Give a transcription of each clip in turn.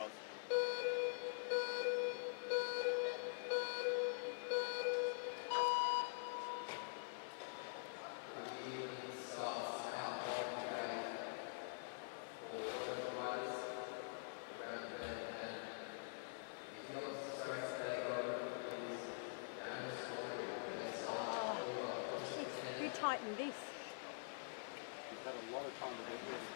was. Who tightened this? You've had a lot of time to get this.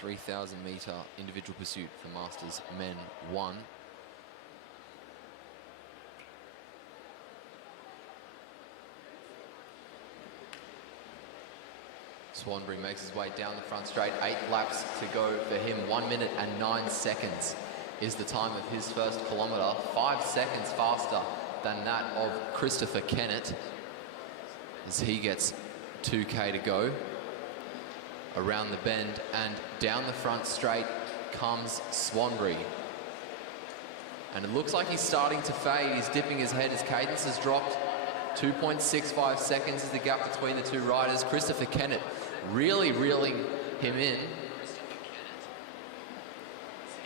The 3,000 metre individual pursuit for Masters Men 1. Swanbury makes his way down the front straight. 8 laps to go for him. 1 minute and 9 seconds is the time of his first kilometre. 5 seconds faster than that of Christopher Kennett as he gets 2K to go. Around the bend and down the front straight comes Swanbury. And it looks like he's starting to fade. He's dipping his head. His cadence has dropped. 2.65 seconds is the gap between the two riders. Christopher Kennett really reeling him in.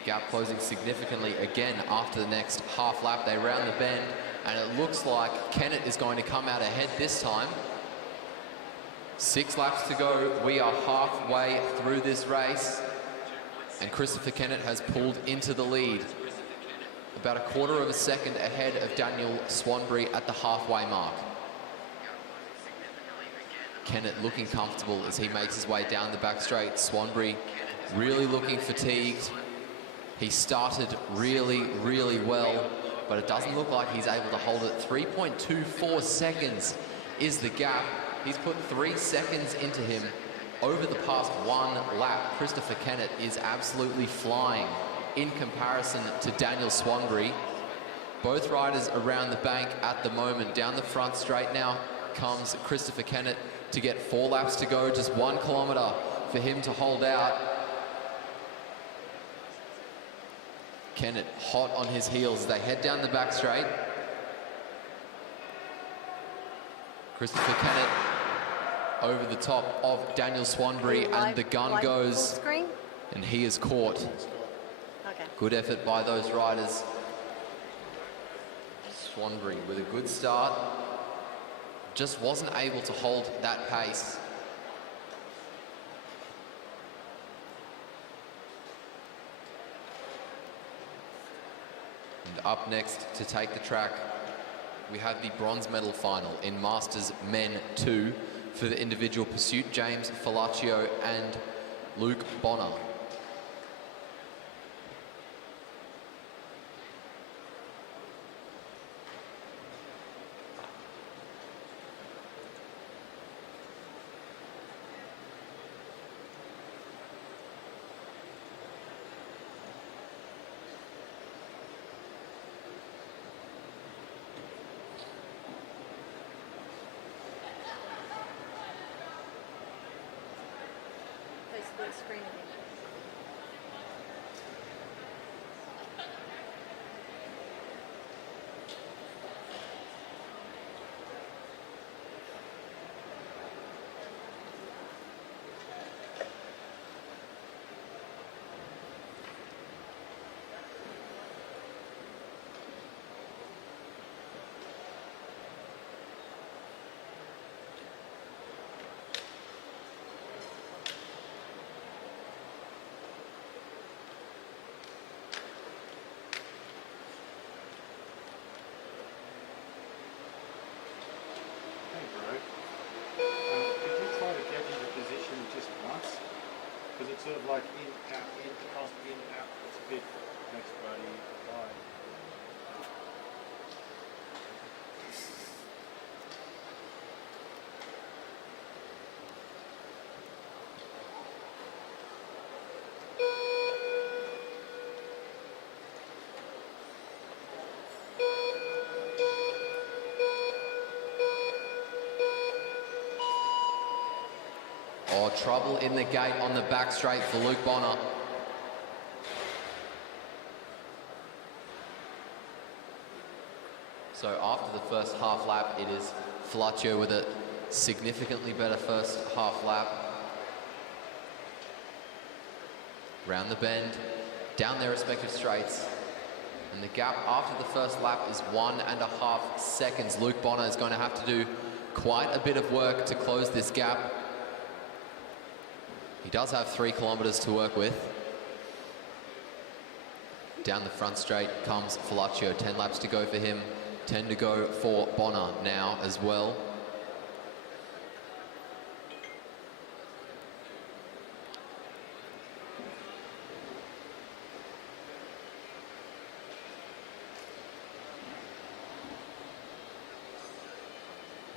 Gap closing significantly again after the next half lap. They round the bend and it looks like Kennett is going to come out ahead this time. 6 laps to go. We are halfway through this race and Christopher Kennett has pulled into the lead. About a quarter of a second ahead of Daniel Swanbury at the halfway mark. Kennett looking comfortable as he makes his way down the back straight. Swanbury really looking fatigued. He started really well, but it doesn't look like he's able to hold it. 3.24 seconds is the gap. He's put 3 seconds into him over the past 1 lap. Christopher Kennett is absolutely flying in comparison to Daniel Swanbury. Both riders around the bank at the moment. Down the front straight now comes Christopher Kennett to get 4 laps to go. Just 1 kilometre for him to hold out. Kennett hot on his heels as they head down the back straight. Christopher Kennett over the top of Daniel Swanbury and the gun goes and he is caught. Okay. Good effort by those riders. Swanbury with a good start. Just wasn't able to hold that pace. And up next to take the track, we have the bronze medal final in Masters Men 2 for the individual pursuit. James Falaccio and Luke Bonner. Split screen again. Because it's sort of like in, out, in, across, in, out. It's a bit, thanks buddy, bye. Oh, trouble in the gate on the back straight for Luke Bonner. So after the first half lap, it is Flaccio with a significantly better first half lap. Round the bend, down their respective straights. And the gap after the first lap is 1.5 seconds. Luke Bonner is going to have to do quite a bit of work to close this gap. He does have 3 kilometers to work with. Down the front straight comes Flaccio. 10 laps to go for him. 10 to go for Bonner now as well.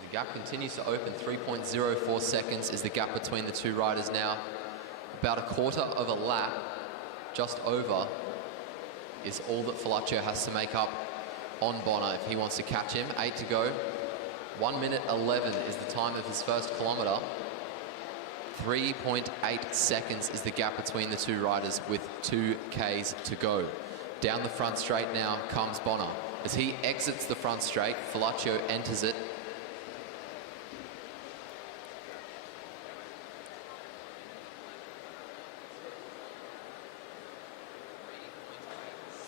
The gap continues to open. 3.04 seconds is the gap between the two riders now. About a quarter of a lap, just over, is all that Flaccio has to make up on Bonner if he wants to catch him. 8 to go. 1 minute 11 is the time of his first kilometer. 3.8 seconds is the gap between the two riders with 2 Ks to go. Down the front straight now comes Bonner. As he exits the front straight, Flaccio enters it.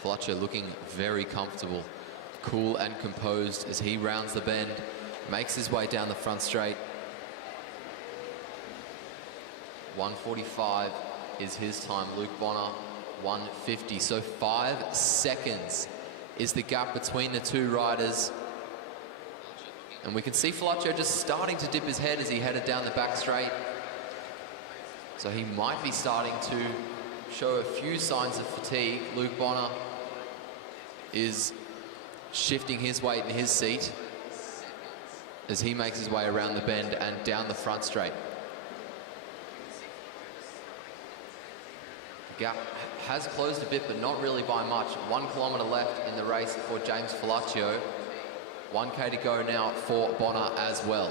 Flaccio looking very comfortable, cool and composed as he rounds the bend, makes his way down the front straight. 1:45 is his time. Luke Bonner, 1:50. So 5 seconds is the gap between the two riders. And we can see Flaccio just starting to dip his head as he headed down the back straight. So he might be starting to show a few signs of fatigue. Luke Bonner is shifting his weight in his seat as he makes his way around the bend and down the front straight. The gap has closed a bit, but not really by much. 1 kilometer left in the race for James Flaccio. 1K to go now for Bonner as well.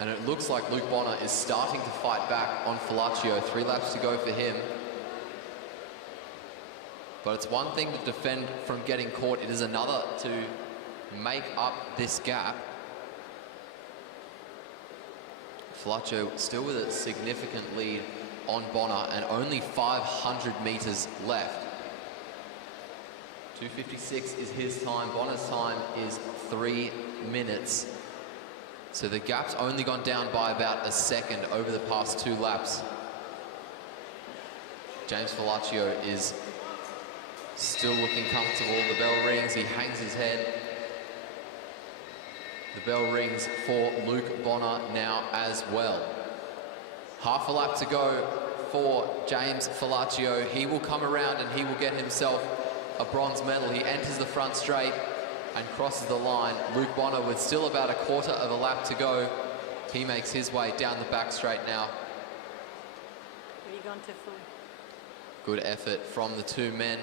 And it looks like Luke Bonner is starting to fight back on Flaccio. 3 laps to go for him. But it's one thing to defend from getting caught. It is another to make up this gap. Flaccio still with a significant lead on Bonner and only 500 meters left. 2:56 is his time. Bonner's time is 3 minutes. So the gap's only gone down by about a second over the past 2 laps. James Flaccio is still looking comfortable. The bell rings, he hangs his head. The bell rings for Luke Bonner now as well. Half a lap to go for James Flaccio. He will come around and he will get himself a bronze medal. He enters the front straight and crosses the line. Luke Bonner with still about a quarter of a lap to go. He makes his way down the back straight now. Have you gone too full? Good effort from the two men.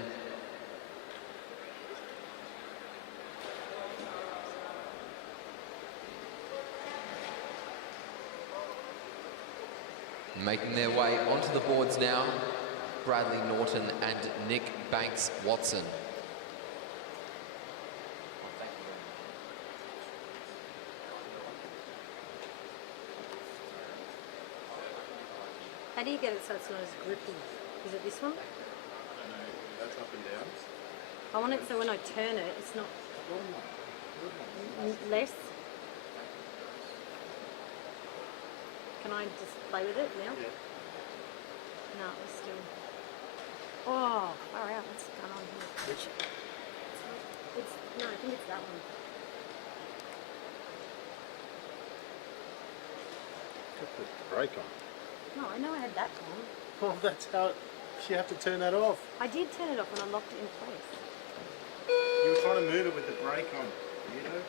Making their way onto the boards now, Bradley Norton and Nick Banks-Watson. How do you get it so it's not as grippy? Is it this one? That's up and down. I want it so when I turn it, it's not less. Can I just play with it now? Yeah. No, it's still. Oh, far out. What's going on here? Which? It's no, I think it's that one. Put the brake on. No, I know I had that on. Oh, that's how. You have to turn that off. I did turn it off when I locked it in place. You were trying to move it with the brake on. You know.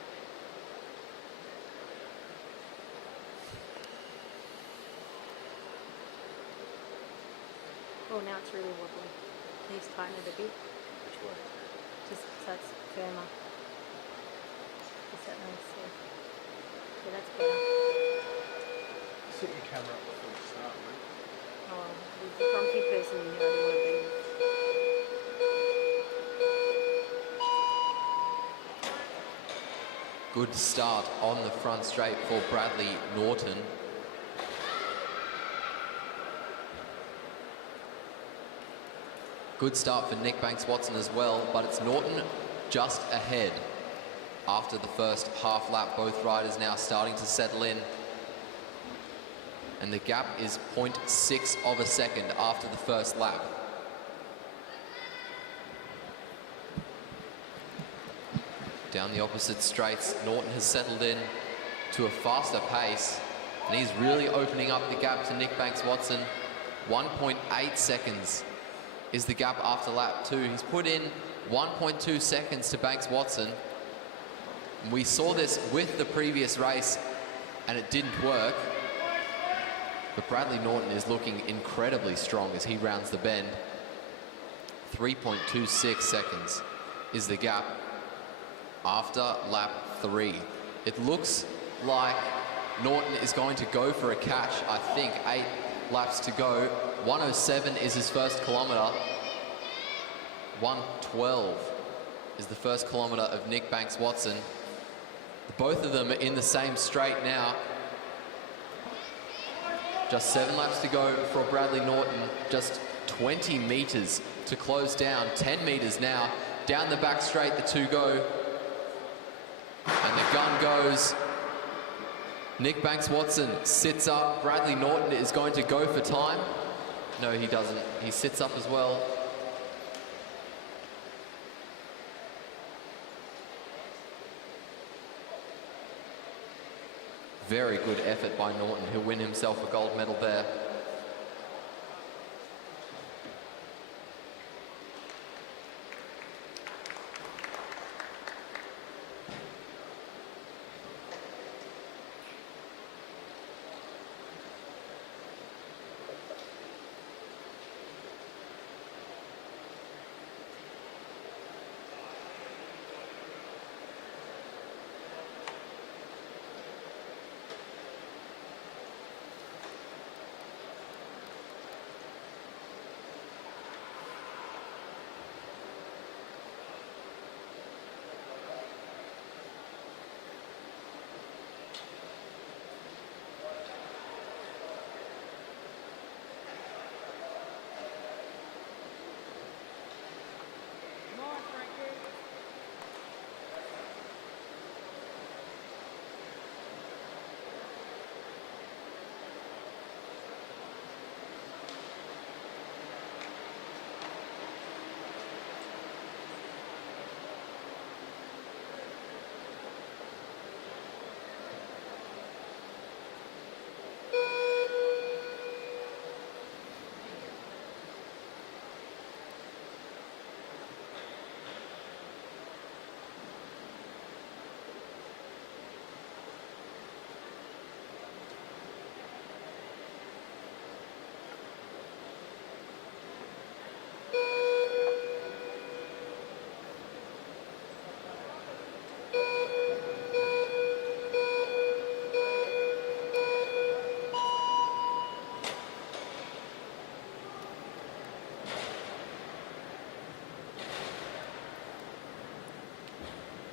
Oh, now it's really wobbly. Can you just tighten it a bit? Which way? Just so it's firmer. that nice. Yeah, that's better. Set your camera up before you start, mate. Oh, with the grumpy person, you know, they want to be. Good start on the front straight for Bradley Norton. Good start for Nick Banks-Watson as well, but it's Norton just ahead after the first half lap. Both riders now starting to settle in. And the gap is 0.6 of a second after the first lap. Down the opposite straights, Norton has settled in to a faster pace, and he's really opening up the gap to Nick Banks-Watson. 1.8 seconds is the gap after lap 2. He's put in 1.2 seconds to Banks-Watson. We saw this with the previous race, and it didn't work. But Bradley Norton is looking incredibly strong as he rounds the bend. 3.26 seconds is the gap after lap 3. It looks like Norton is going to go for a catch. I think 8 laps to go. 107 is his first kilometre. 112 is the first kilometre of Nick Banks-Watson. Both of them are in the same straight now. Just 7 laps to go for Bradley Norton. Just 20 metres to close down. 10 metres now. Down the back straight, the two go. And the gun goes. Nick Banks-Watson sits up. Bradley Norton is going to go for time. No, he doesn't. He sits up as well. Very good effort by Norton. He'll win himself a gold medal there.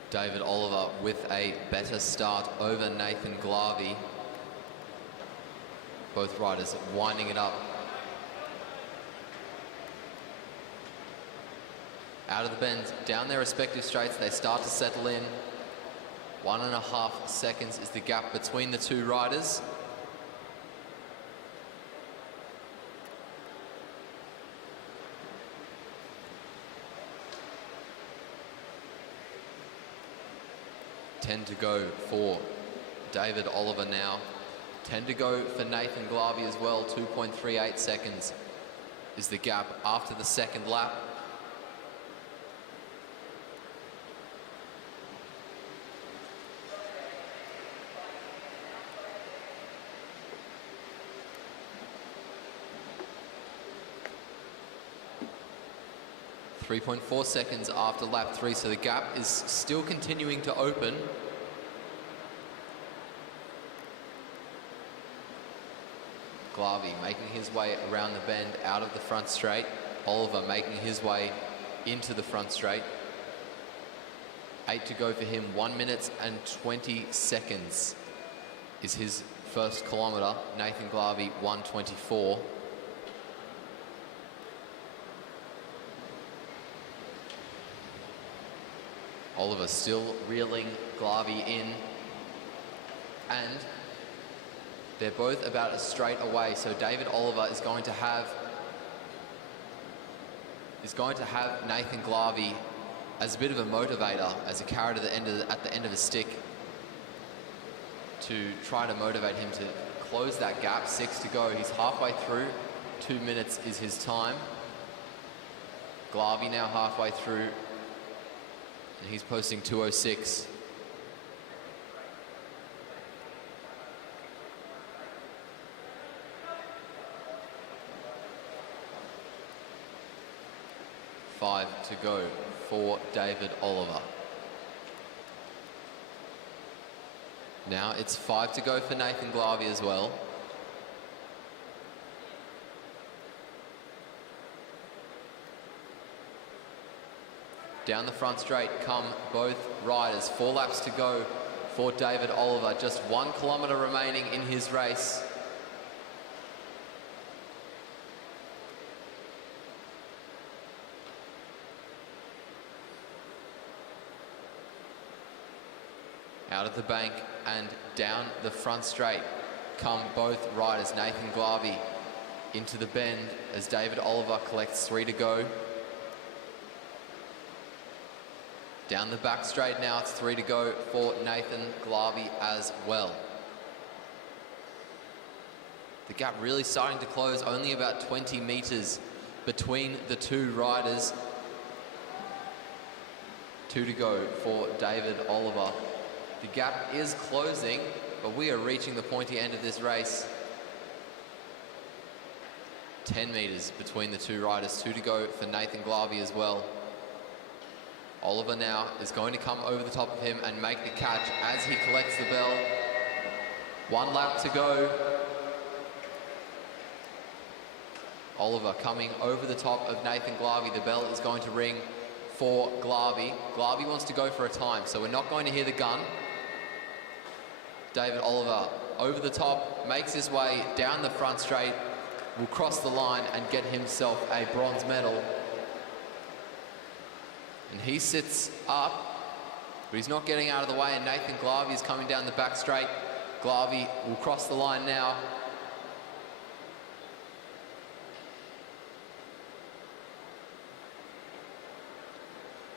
David Oliver with a better start over Nathan Glavy. Both riders winding it up. Out of the bend, down their respective straights, they start to settle in. 1.5 seconds is the gap between the two riders. Ten to go for David Oliver now. 10 to go for Nathan Glavy as well. 2.38 seconds is the gap after the second lap. .4 seconds after lap 3, so the gap is still continuing to open. Glavy making his way around the bend out of the front straight. Oliver making his way into the front straight. 8 to go for him. 1 minute and 20 seconds is his first kilometre. Nathan Glavy 1:24. Oliver still reeling Glavy in, and they're both about a straight away. So David Oliver is going to have Nathan Glavy as a bit of a motivator, as a carrot at the end of a stick, to try to motivate him to close that gap. 6 to go. He's halfway through. 2 minutes is his time. Glavy now halfway through, and he's posting 2:06. Five to go for David Oliver. Now it's 5 to go for Nathan Glavy as well. Down the front straight come both riders. 4 laps to go for David Oliver. Just 1 kilometre remaining in his race. Out of the bank and down the front straight come both riders. Nathan Glavy into the bend as David Oliver collects 3 to go. Down the back straight now, it's 3 to go for Nathan Glavy as well. The gap really starting to close, only about 20 metres between the two riders. 2 to go for David Oliver. The gap is closing, but we are reaching the pointy end of this race. 10 metres between the two riders. 2 to go for Nathan Glavy as well. Oliver now is going to come over the top of him and make the catch as he collects the bell. 1 lap to go. Oliver coming over the top of Nathan Glavy. The bell is going to ring for Glavy. Glavy wants to go for a time, so we're not going to hear the gun. David Oliver over the top, makes his way down the front straight, will cross the line and get himself a bronze medal. And he sits up, but he's not getting out of the way, and Nathan Glavy is coming down the back straight. Glavy will cross the line now.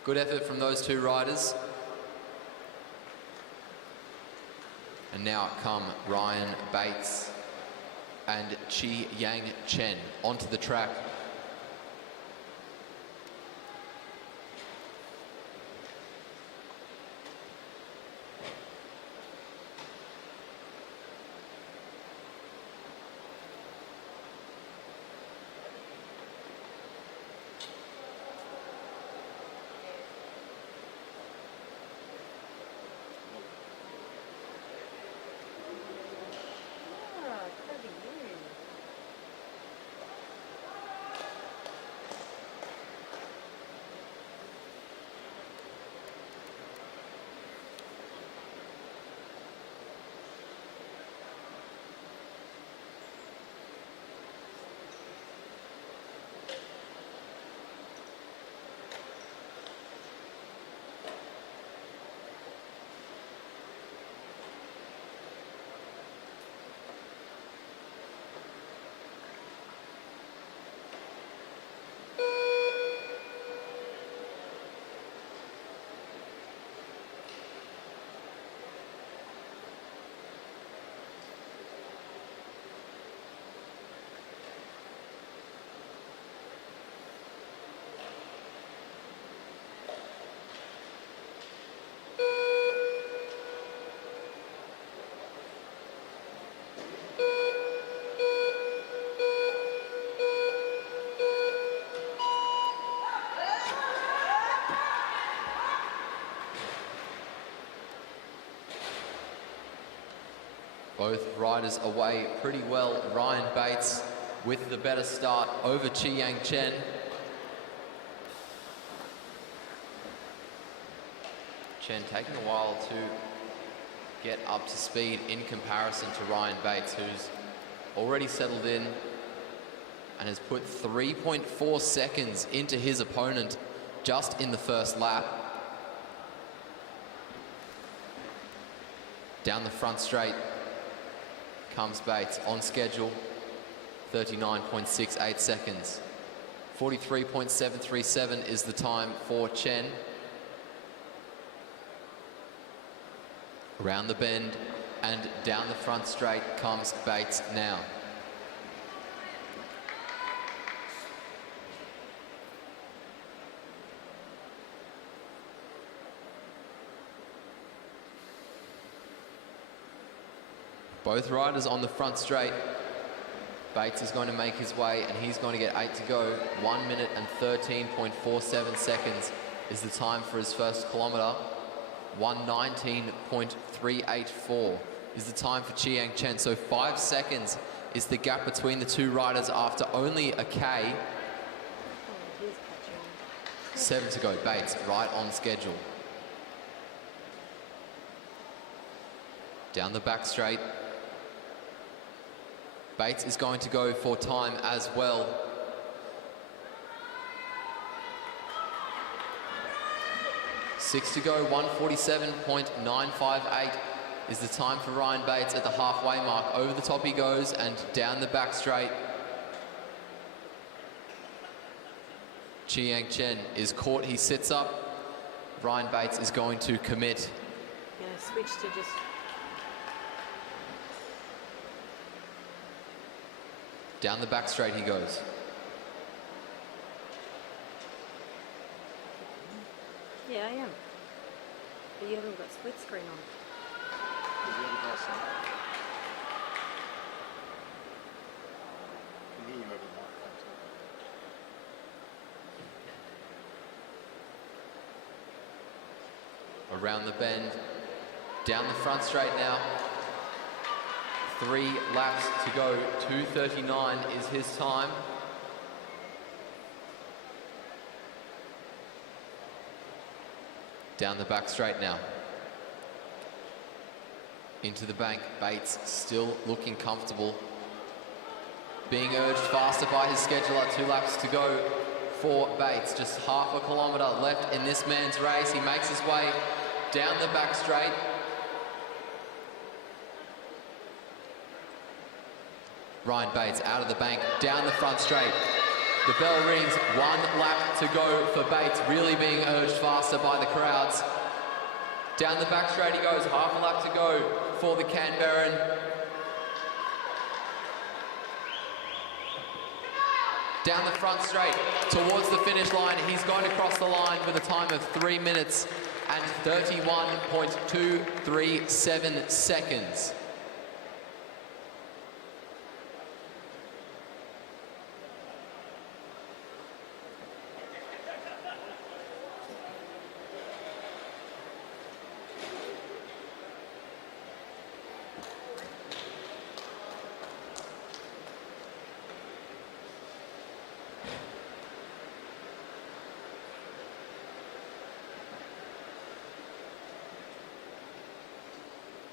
Good effort from those two riders. And now come Ryan Bates and Chi Yang Chen onto the track. Both riders away pretty well. Ryan Bates with the better start over Chi Yang Chen. Chen taking a while to get up to speed in comparison to Ryan Bates, who's already settled in and has put 3.4 seconds into his opponent just in the first lap. Down the front straight comes Bates on schedule, 39.68 seconds. 43.737 is the time for Chen. Around the bend and down the front straight comes Bates now. Both riders on the front straight. Bates is going to make his way and he's going to get 8 to go. 1 minute and 13.47 seconds is the time for his first kilometre. 1:19.384 is the time for Chi Yang Chen. So 5 seconds is the gap between the two riders after only a K. 7 to go. Bates right on schedule. Down the back straight. Bates is going to go for time as well. Six to go, 1:47.958 is the time for Ryan Bates at the halfway mark. Over the top he goes and down the back straight. Chi Yang Chen is caught, he sits up. Ryan Bates is going to commit. Gonna switch to just... Down the back straight he goes. Yeah, I am. But you haven't got split screen on. There's the other guy saying. Can hear you over the microphone too. Around the bend, down the front straight now. 3 laps to go, 2:39 is his time. Down the back straight now. Into the bank, Bates still looking comfortable. Being urged faster by his scheduler, 2 laps to go for Bates. Just half a kilometre left in this man's race. He makes his way down the back straight. Ryan Bates out of the bank, down the front straight. The bell rings, 1 lap to go for Bates, really being urged faster by the crowds. Down the back straight he goes, half a lap to go for the Canberran. Down the front straight towards the finish line. He's going to cross the line with a time of 3 minutes and 31.237 seconds.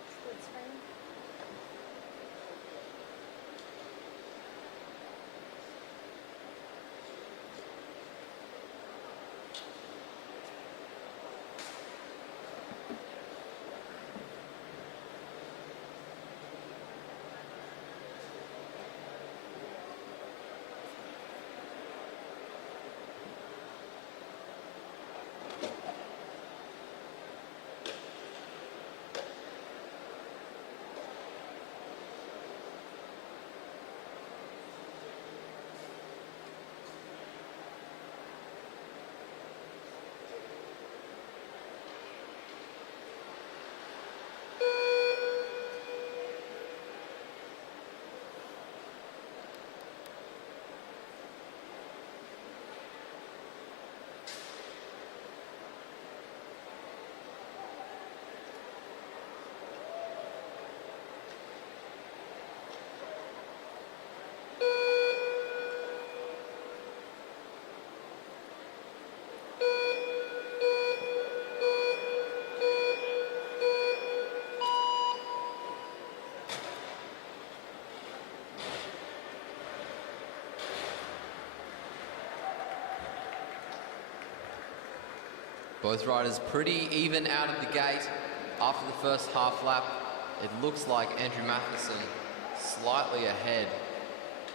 Split screen? Both riders pretty even out of the gate after the first half lap. It looks like Andrew Matheson slightly ahead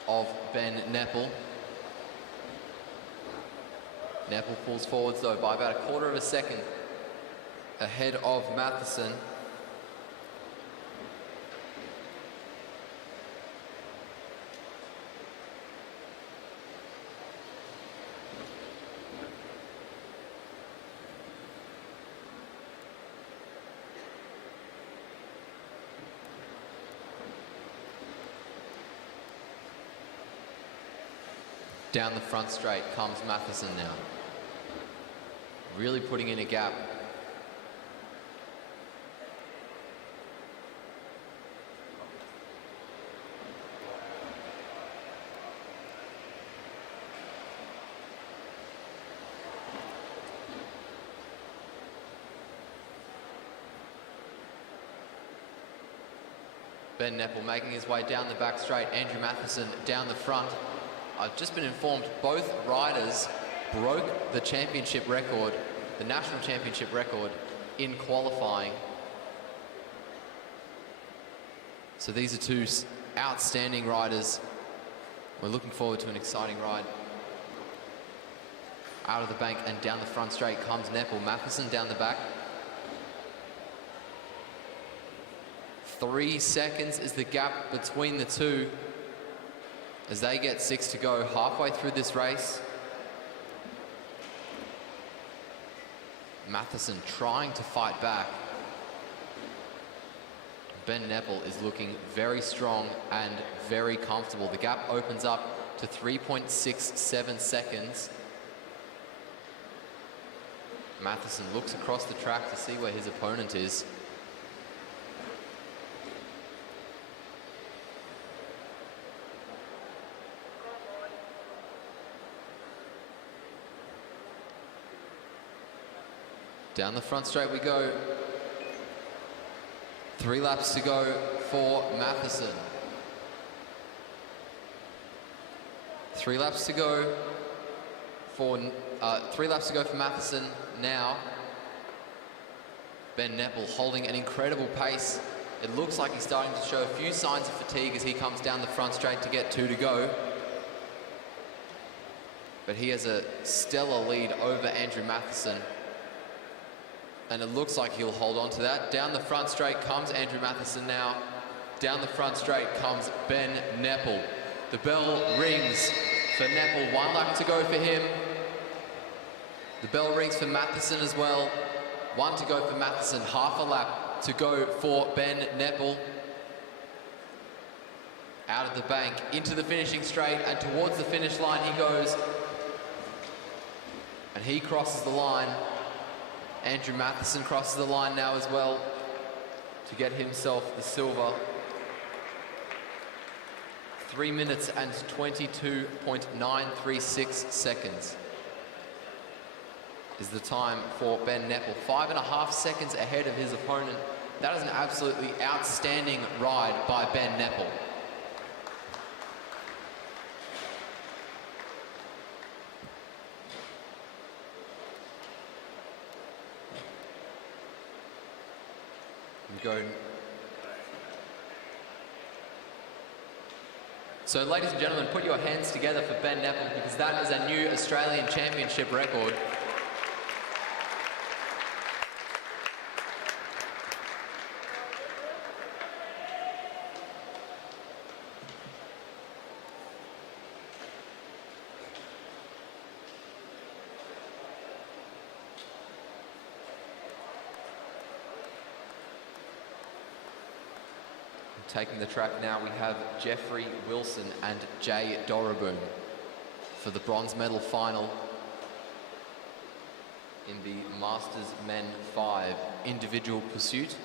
of Ben Nepal. Nepal pulls forwards though by about a quarter of a second ahead of Matheson. Down the front straight comes Matheson now. Really putting in a gap. Ben Nepal making his way down the back straight. Andrew Matheson down the front. I've just been informed both riders broke the championship record, the national championship record, in qualifying. So these are two outstanding riders. We're looking forward to an exciting ride. Out of the bank and down the front straight comes Nepal. Matheson down the back. 3 seconds is the gap between the two as they get 6 to go halfway through this race. Matheson trying to fight back. Ben Nepal is looking very strong and very comfortable. The gap opens up to 3.67 seconds. Matheson looks across the track to see where his opponent is. Down the front straight we go. 3 laps to go for Matheson. 3 laps to go for 3 laps to go for Matheson now. Ben Nepal holding an incredible pace. It looks like he's starting to show a few signs of fatigue as he comes down the front straight to get 2 to go. But he has a stellar lead over Andrew Matheson. And it looks like he'll hold on to that. Down the front straight comes Andrew Matheson now. Down the front straight comes Ben Nepal. The bell rings for Nepal. 1 lap to go for him. The bell rings for Matheson as well. 1 to go for Matheson. Half a lap to go for Ben Nepal. Out of the bank, into the finishing straight, and towards the finish line he goes. And he crosses the line. Andrew Matheson crosses the line now as well to get himself the silver. 3 minutes and 22.936 seconds is the time for Ben Nepal. 5.5 seconds ahead of his opponent. That is an absolutely outstanding ride by Ben Nepal. Go. So ladies and gentlemen, put your hands together for Ben Nepal because that is a new Australian Championship record. Taking the track now, we have Jeffrey Wilson and Jay Dorabun for the bronze medal final in the Masters Men 5 individual pursuit.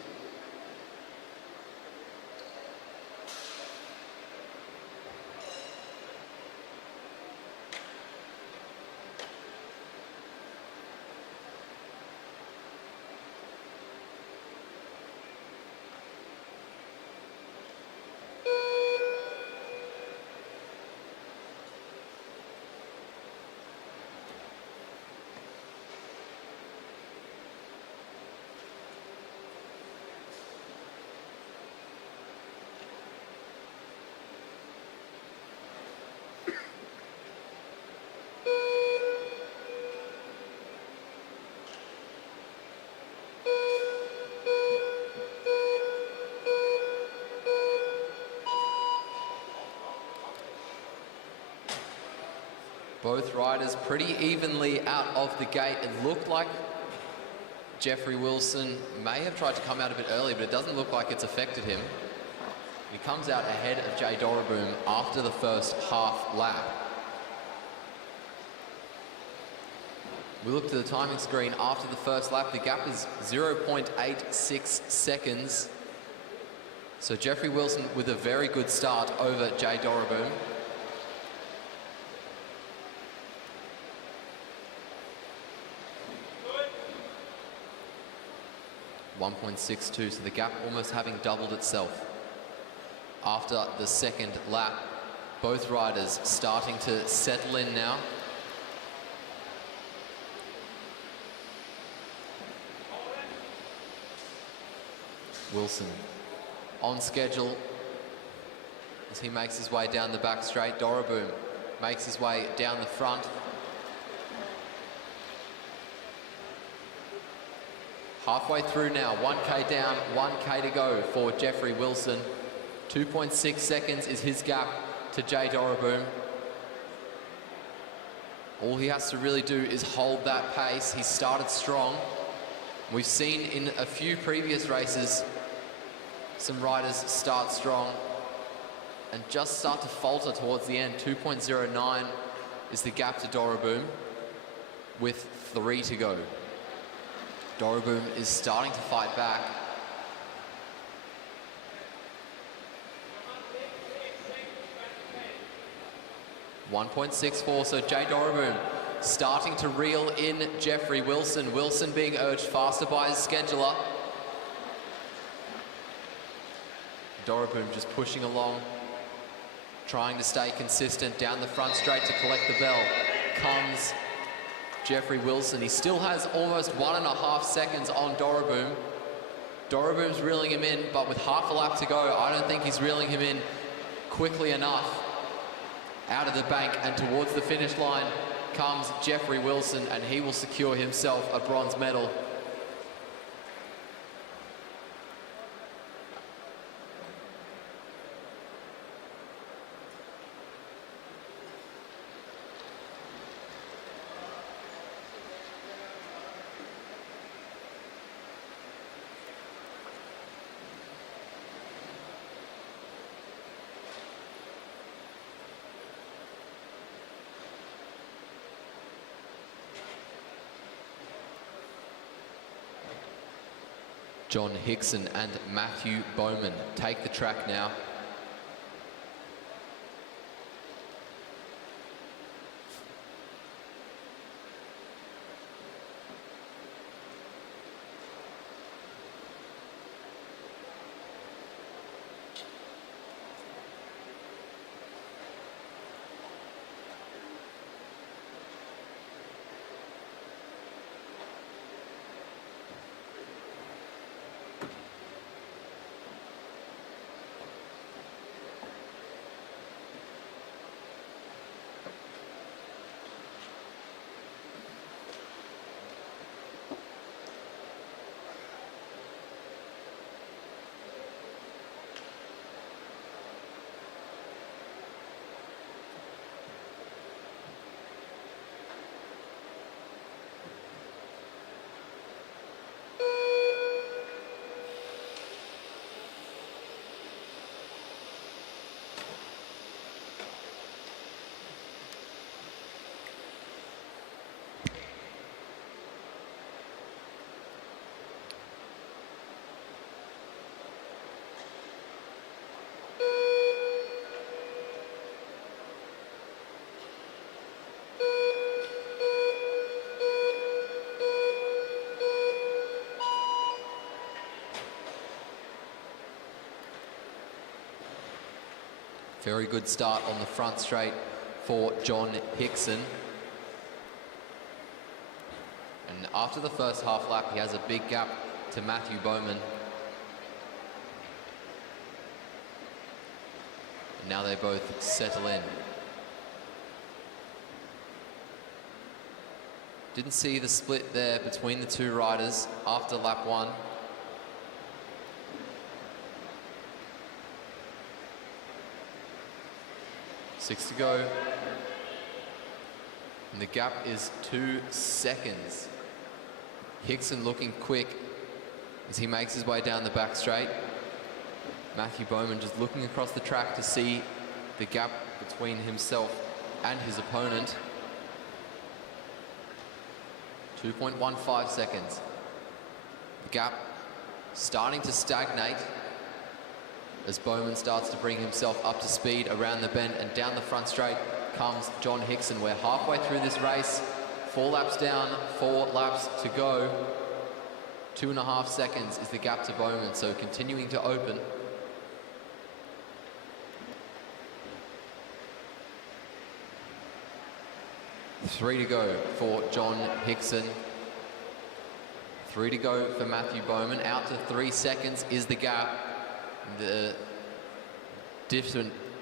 Both riders pretty evenly out of the gate. It looked like Jeffrey Wilson may have tried to come out a bit early, but it doesn't look like it's affected him. He comes out ahead of Jay Doraboom after the first half lap. We look to the timing screen after the first lap. The gap is 0.86 seconds. So Jeffrey Wilson with a very good start over Jay Doraboom. .162, so the gap almost having doubled itself. After the second lap, both riders starting to settle in now. Wilson on schedule as he makes his way down the back straight. Doraboom makes his way down the front. Halfway through now, 1K down, 1K to go for Jeffrey Wilson. 2.6 seconds is his gap to Jay Doraboom. All he has to really do is hold that pace. He started strong. We've seen in a few previous races some riders start strong and just start to falter towards the end. 2.09 is the gap to Doraboom with 3 to go. Doraboom is starting to fight back. .164, so Jay Doraboom starting to reel in Jeffrey Wilson. Wilson being urged faster by his scheduler. Doraboom just pushing along, trying to stay consistent down the front straight to collect the bell. Comes Jeffrey Wilson. He still has almost 1.5 seconds on Doraboom. Doraboom's reeling him in, but with half a lap to go, I don't think he's reeling him in quickly enough. Out of the bank and towards the finish line comes Jeffrey Wilson, and he will secure himself a bronze medal. John Hickson and Matthew Bowman take the track now. Very good start on the front straight for John Hickson. And after the first half lap, he has a big gap to Matthew Bowman. And now they both settle in. Didn't see the split there between the two riders after lap 1. Six to go. And the gap is 2 seconds. Hickson looking quick as he makes his way down the back straight. Matthew Bowman just looking across the track to see the gap between himself and his opponent. 2.15 seconds. The gap starting to stagnate as Bowman starts to bring himself up to speed around the bend, and down the front straight comes John Hickson. We're halfway through this race. 4 laps down, 4 laps to go. 2.5 seconds is the gap to Bowman, so continuing to open. Three to go for John Hickson. 3 to go for Matthew Bowman. Out to 3 seconds is the gap. The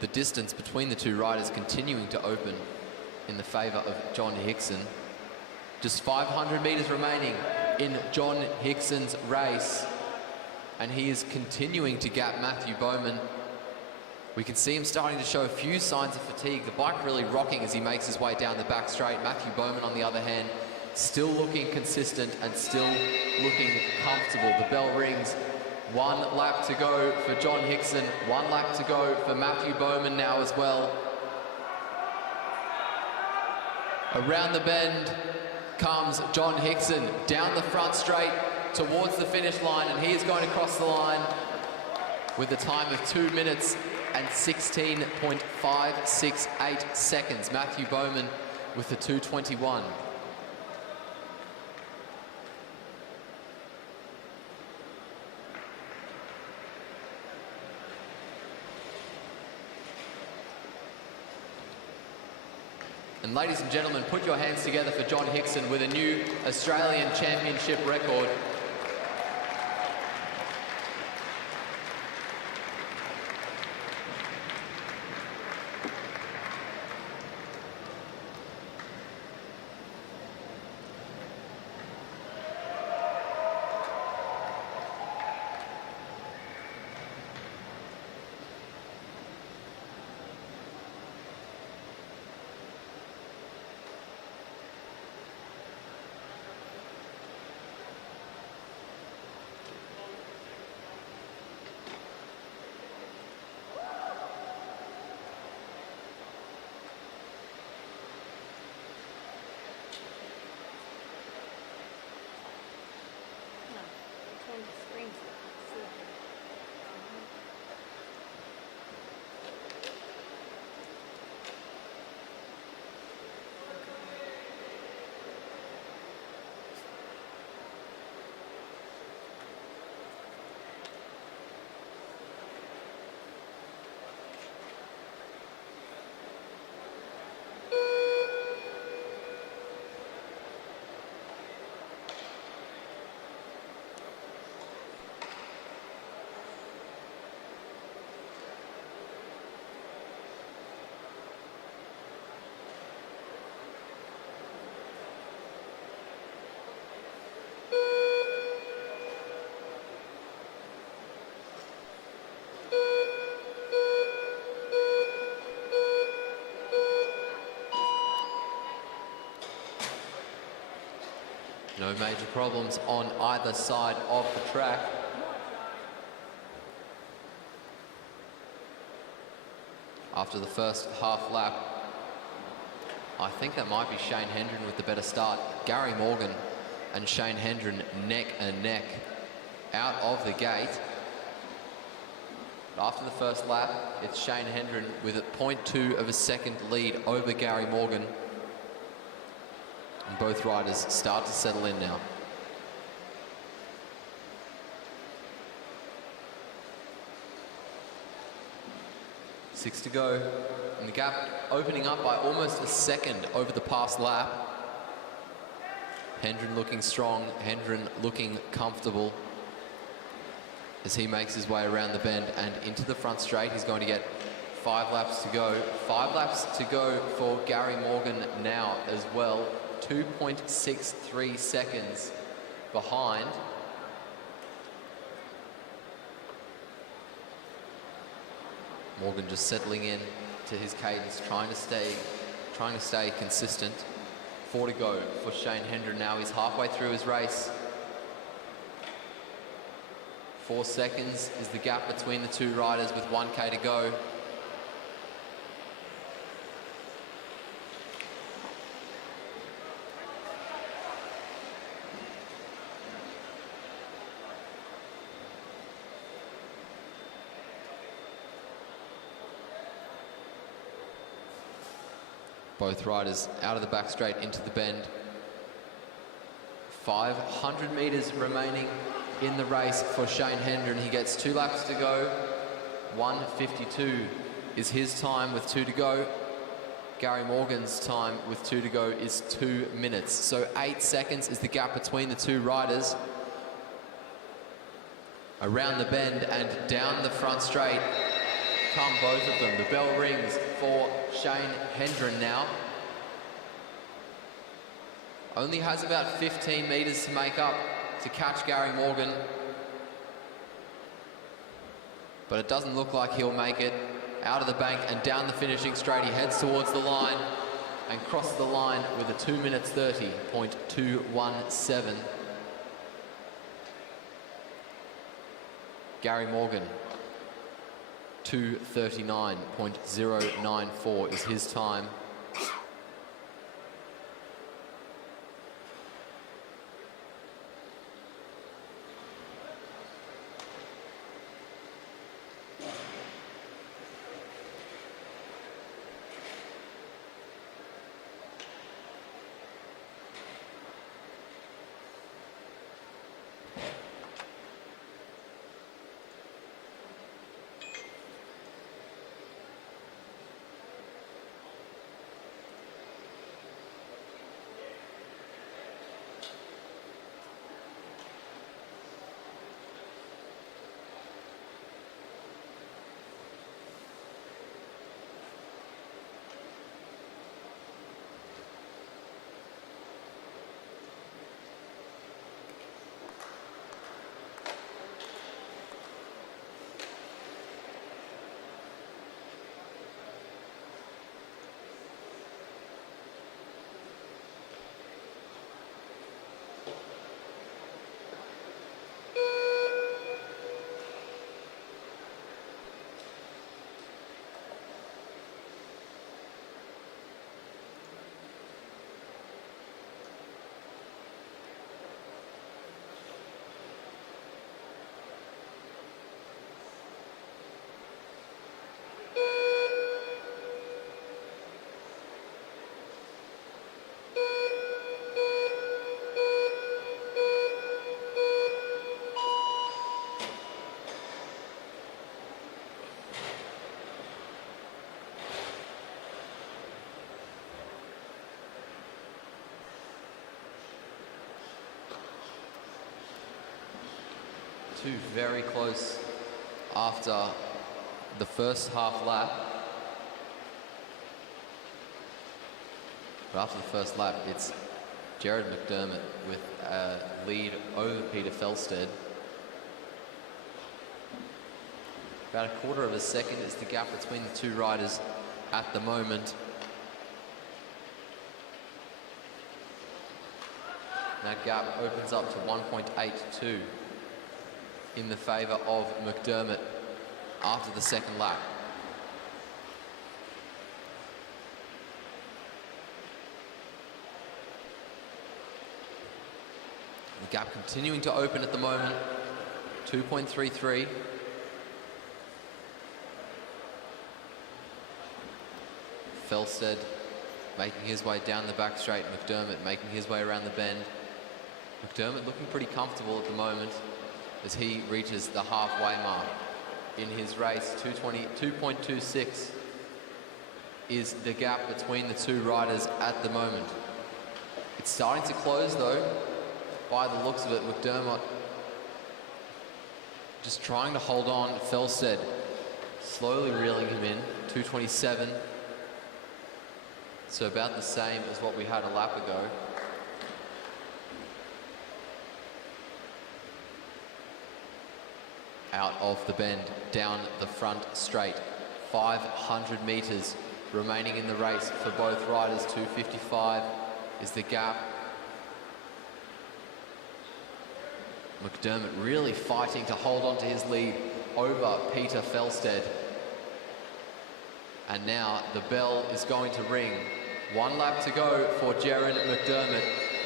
distance between the two riders continuing to open in the favour of John Hickson. Just 500 metres remaining in John Hickson's race, and he is continuing to gap Matthew Bowman. We can see him starting to show a few signs of fatigue. The bike really rocking as he makes his way down the back straight. Matthew Bowman, on the other hand, still looking consistent and still looking comfortable. The bell rings. 1 lap to go for John Hickson. 1 lap to go for Matthew Bowman now as well. Around the bend comes John Hickson down the front straight towards the finish line, and he is going to cross the line with a time of 2 minutes and 16.568 seconds. Matthew Bowman with the 2:21. And ladies and gentlemen, put your hands together for John Hickson with a new Australian Championship record. No major problems on either side of the track. After the first half lap, I think that might be Shane Hendren with the better start. Gary Morgan and Shane Hendren neck and neck out of the gate. But after the first lap, it's Shane Hendren with a 0.2 of a second lead over Gary Morgan. And both riders start to settle in now. Six to go, and the gap opening up by almost a second over the past lap. Hendren looking strong, Hendren looking comfortable as he makes his way around the bend and into the front straight. He's going to get 5 laps to go. 5 laps to go for Gary Morgan now as well. 2.63 seconds behind. Morgan just settling in to his cadence, trying to stay consistent. 4 to go for Shane Hendren now. He's halfway through his race. 4 seconds is the gap between the two riders with 1K to go. Both riders out of the back straight into the bend. 500 metres remaining in the race for Shane Hendren. He gets 2 laps to go. 1:52 is his time with 2 to go. Gary Morgan's time with 2 to go is 2 minutes. So 8 seconds is the gap between the two riders. Around the bend and down the front straight come both of them. The bell rings for Shane Hendren now. Only has about 15 metres to make up to catch Gary Morgan. But it doesn't look like he'll make it. Out of the bank and down the finishing straight. He heads towards the line and crosses the line with a 2 minutes 30.217. Gary Morgan, 2:39.094 is his time. Two very close after the first half lap. But after the first lap, it's Jared McDermott with a lead over Peter Felsted. About a quarter of a second is the gap between the two riders at the moment. That gap opens up to 1.82 in the favour of McDermott after the second lap. The gap continuing to open at the moment, 2.33. Felsted making his way down the back straight, McDermott making his way around the bend. McDermott looking pretty comfortable at the moment as he reaches the halfway mark in his race. 2.26 is the gap between the two riders at the moment. It's starting to close though, by the looks of it. McDermott just trying to hold on. Felsted slowly reeling him in. 2.27. So about the same as what we had a lap ago. Out of the bend, down the front straight. 500 metres remaining in the race for both riders. 2:55 is the gap. McDermott really fighting to hold on to his lead over Peter Felsted. And now the bell is going to ring. 1 lap to go for Jared McDermott.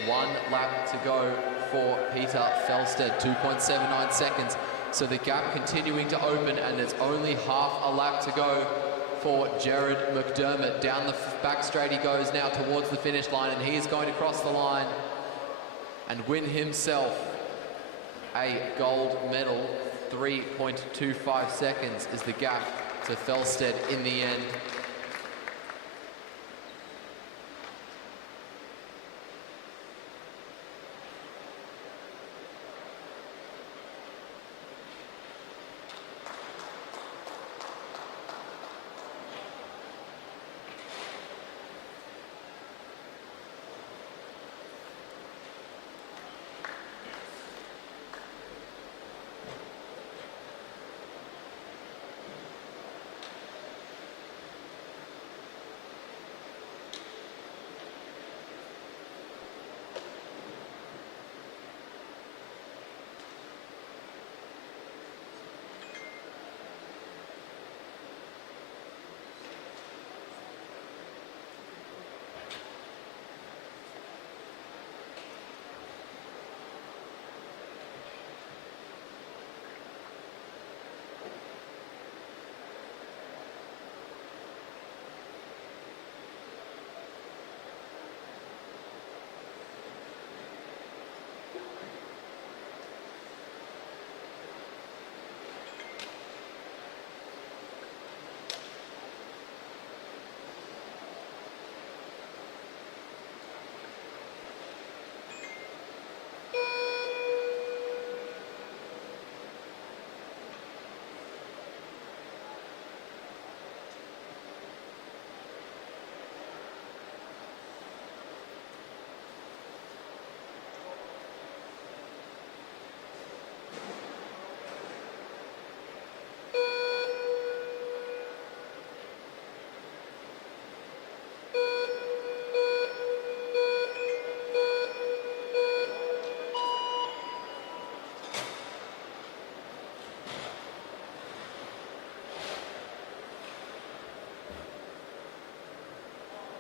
1 lap to go for Peter Felsted. 2.79 seconds. So the gap continuing to open, and it's only half a lap to go for Jared McDermott. Down the back straight he goes now towards the finish line, and he is going to cross the line and win himself a gold medal. 3.25 seconds is the gap to Felsted in the end.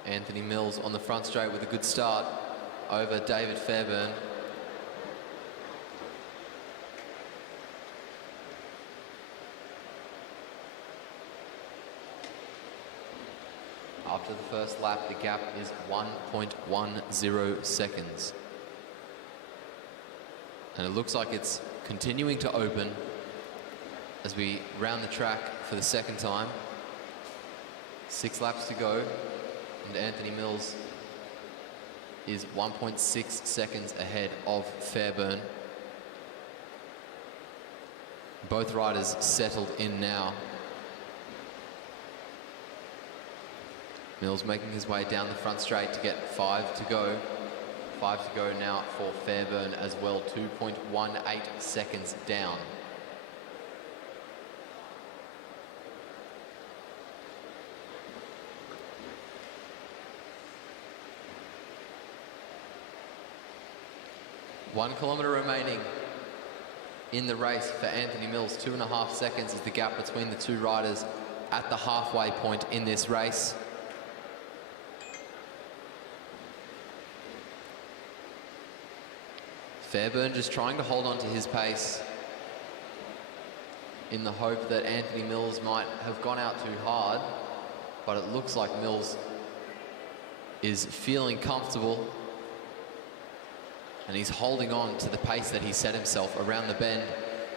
Anthony Mills on the front straight with a good start over David Fairburn. After the first lap, the gap is 1.10 seconds. And it looks like it's continuing to open as we round the track for the second time. 6 laps to go, and Anthony Mills is 1.6 seconds ahead of Fairburn. Both riders settled in now. Mills making his way down the front straight to get 5 to go. 5 to go now for Fairburn as well, 2.18 seconds down. One kilometre remaining in the race for Anthony Mills. 2.5 seconds is the gap between the two riders at the halfway point in this race. Fairburn just trying to hold on to his pace in the hope that Anthony Mills might have gone out too hard, but it looks like Mills is feeling comfortable and he's holding on to the pace that he set himself around the bend,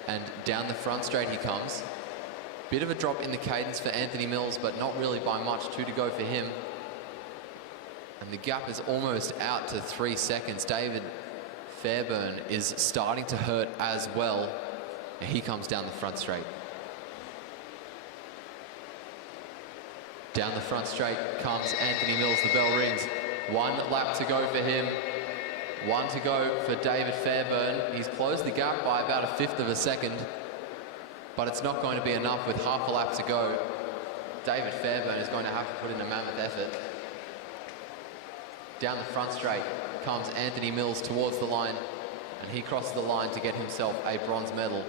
and down the front straight he comes. Bit of a drop in the cadence for Anthony Mills, but not really by much. 2 to go for him. And the gap is almost out to 3 seconds. David Fairburn is starting to hurt as well. And he comes down the front straight. Down the front straight comes Anthony Mills. The bell rings. 1 lap to go for him. 1 to go for David Fairburn. He's closed the gap by about 1/5 of a second, but it's not going to be enough with half a lap to go. David Fairburn is going to have to put in a mammoth effort Down the front straight comes Anthony Mills towards the line, and he crosses the line to get himself a bronze medal.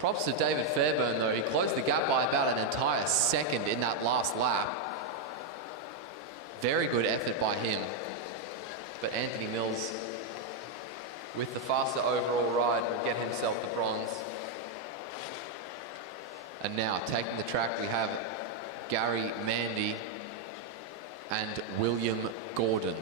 Props to David Fairburn though, he closed the gap by about an entire second in that last lap. Very good effort by him. But Anthony Mills, with the faster overall ride, will get himself the bronze. And now, taking the track, we have Gary Mandy and William Gordon.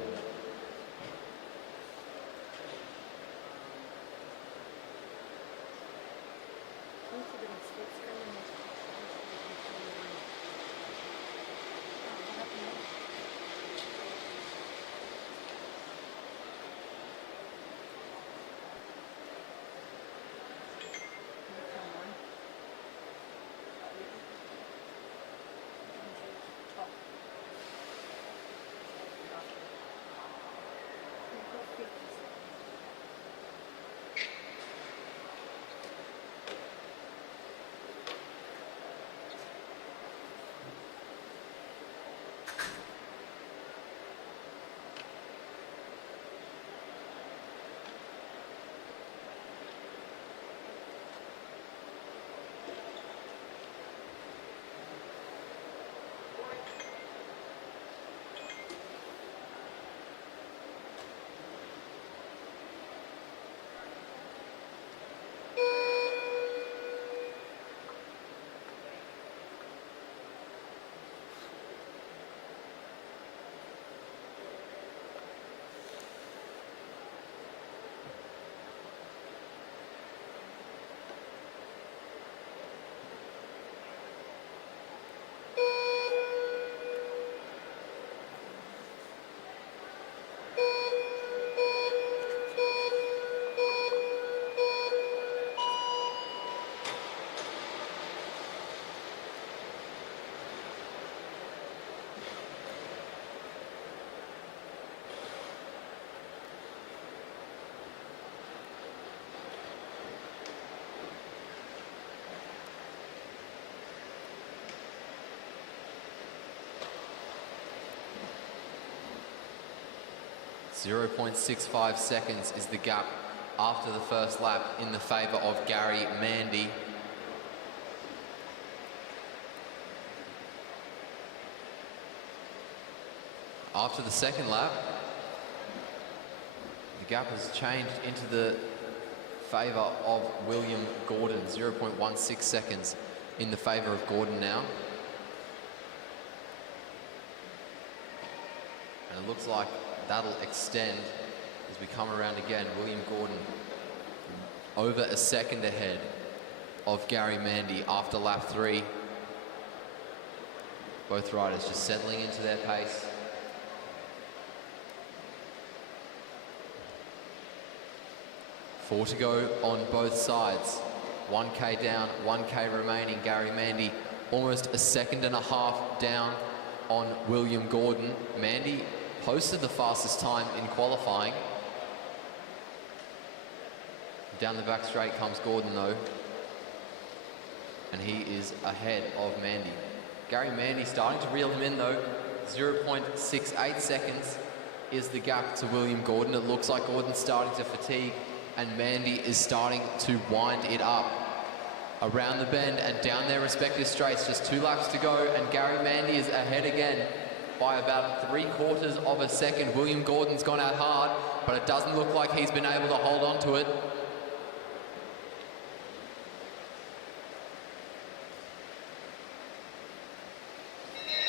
.65 seconds is the gap after the first lap in the favour of Gary Mandy. After the second lap, the gap has changed into the favour of William Gordon. 0.16 seconds in the favour of Gordon now. And it looks like that'll extend as we come around again. William Gordon over a second ahead of Gary Mandy after lap 3. Both riders just settling into their pace. Four to go on both sides. 1K down, 1K remaining. Gary Mandy almost a second and a half down on William Gordon. Mandy posted the fastest time in qualifying. Down the back straight comes Gordon though, and he is ahead of Mandy. Gary Mandy starting to reel him in though. 0.68 seconds is the gap to William Gordon. It looks like Gordon's starting to fatigue and Mandy is starting to wind it up. Around the bend and down their respective straights, just 2 laps to go, and Gary Mandy is ahead again by about 3/4 of a second. William Gordon's gone out hard, but it doesn't look like he's been able to hold on to it.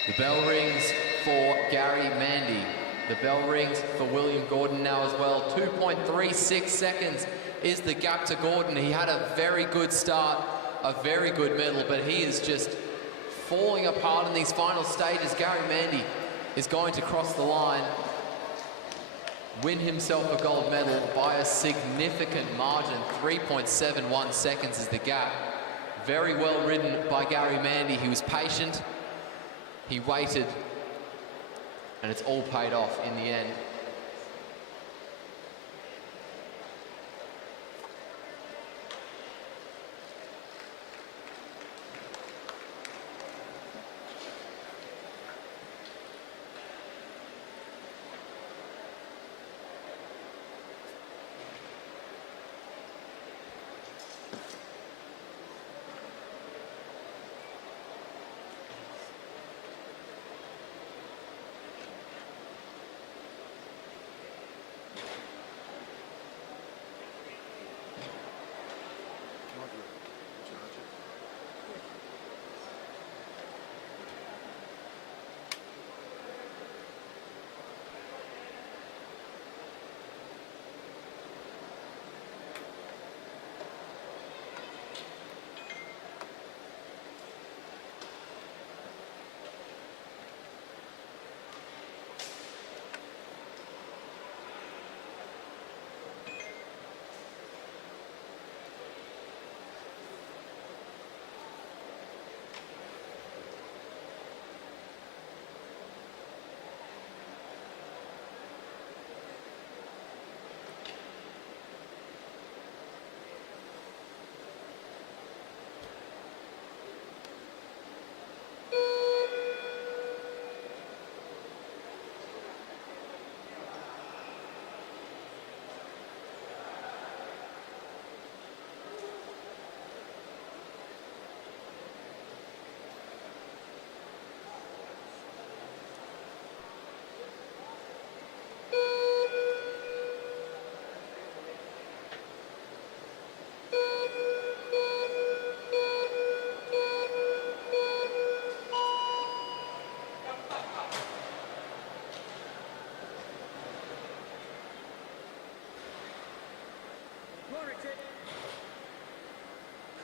The bell rings for Gary Mandy. The bell rings for William Gordon now as well. 2.36 seconds is the gap to Gordon. He had a very good start, a very good medal, but he is just falling apart in these final stages. Gary Mandy is going to cross the line, win himself a gold medal by a significant margin. 3.71 seconds is the gap. Very well ridden by Gary Mandy. He was patient, he waited, and it's all paid off in the end.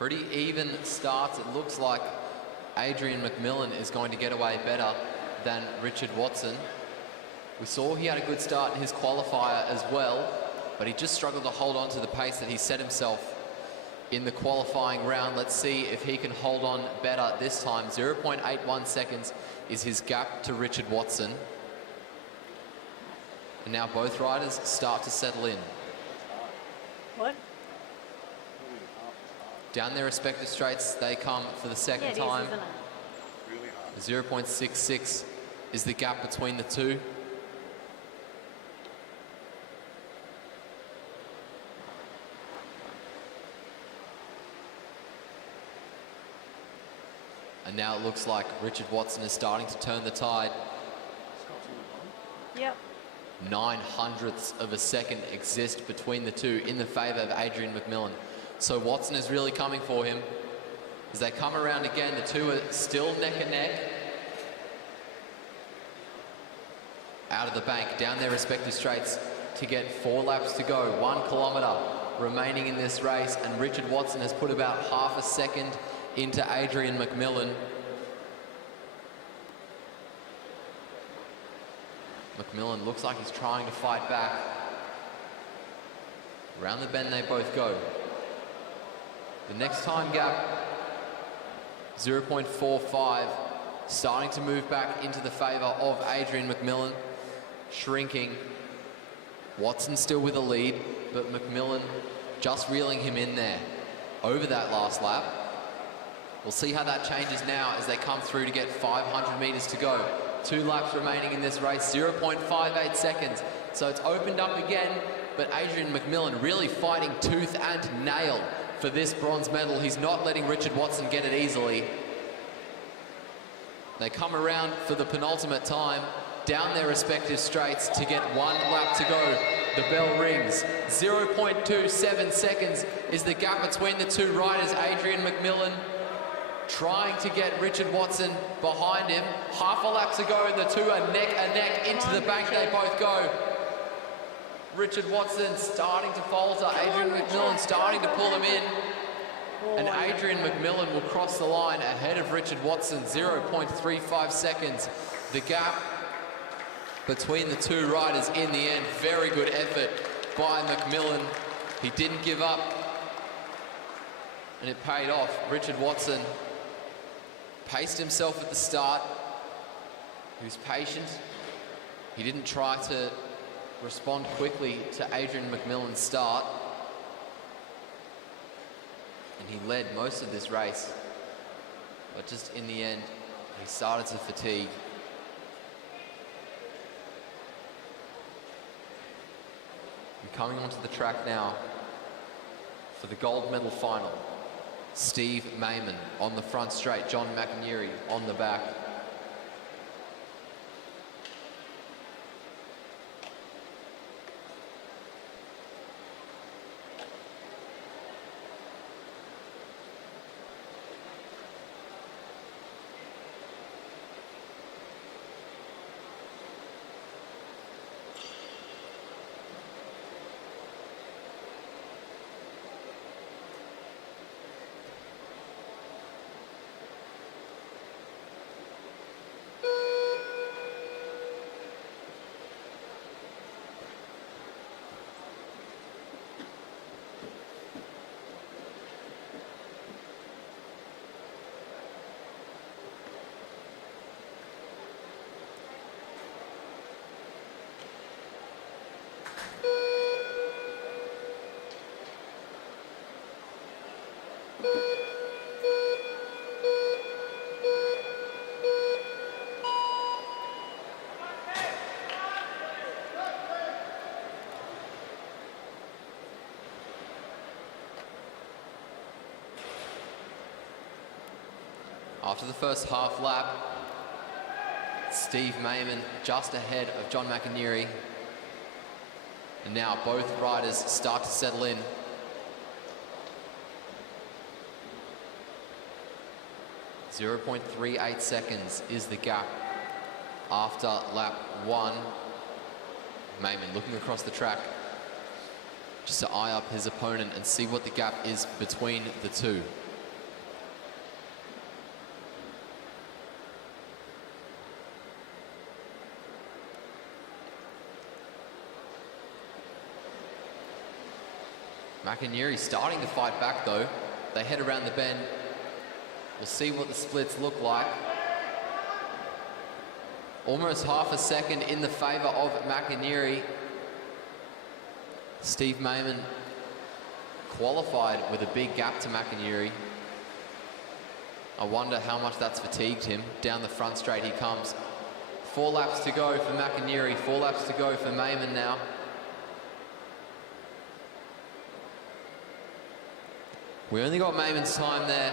Pretty even starts. It looks like Adrian McMillan is going to get away better than Richard Watson. We saw he had a good start in his qualifier as well, but he just struggled to hold on to the pace that he set himself in the qualifying round. Let's see if he can hold on better this time. 0.81 seconds is his gap to Richard Watson. And now both riders start to settle in. What? Down their respective straights, they come for the second time. Really hard. 0.66 is the gap between the two. And now it looks like Richard Watson is starting to turn the tide. Yep. 0.09 of a second exist between the two in the favour of Adrian McMillan. So Watson is really coming for him. As they come around again, the two are still neck and neck. Out of the bank, down their respective straights to get 4 laps to go. 1 kilometre remaining in this race, and Richard Watson has put about half a second into Adrian McMillan. McMillan looks like he's trying to fight back. Around the bend they both go. The next time gap, 0.45, starting to move back into the favour of Adrian McMillan, shrinking. Watson still with a lead, but McMillan just reeling him in there over that last lap. We'll see how that changes now as they come through to get 500 metres to go. 2 laps remaining in this race, 0.58 seconds. So it's opened up again, but Adrian McMillan really fighting tooth and nail for this bronze medal. He's not letting Richard Watson get it easily. They come around for the penultimate time, down their respective straights to get 1 lap to go. The bell rings. 0.27 seconds is the gap between the two riders. Adrian McMillan trying to get Richard Watson behind him. Half a lap to go, and the two are neck and neck. Into the bank they both go. Richard Watson starting to falter. Adrian McMillan starting to pull him in. And Adrian McMillan will cross the line ahead of Richard Watson. 0.35 seconds. The gap between the two riders in the end. Very good effort by McMillan. He didn't give up, and it paid off. Richard Watson paced himself at the start. He was patient. He didn't try to respond quickly to Adrian McMillan's start. And he led most of this race. But just in the end, he started to fatigue. And coming onto the track now for the gold medal final. Steve Mayman on the front straight, John McInerney on the back. After the first half lap, Steve Mayman just ahead of John McInerney. And now both riders start to settle in. .38 seconds is the gap after lap 1. Mayman looking across the track just to eye up his opponent and see what the gap is between the two. McInerney starting to fight back though. They head around the bend. We'll see what the splits look like. Almost half a second in the favour of McInerney. Steve Mayman qualified with a big gap to McInerney. I wonder how much that's fatigued him. Down the front straight he comes. 4 laps to go for McInerney, 4 laps to go for Mayman now. We only got Mayman's time there.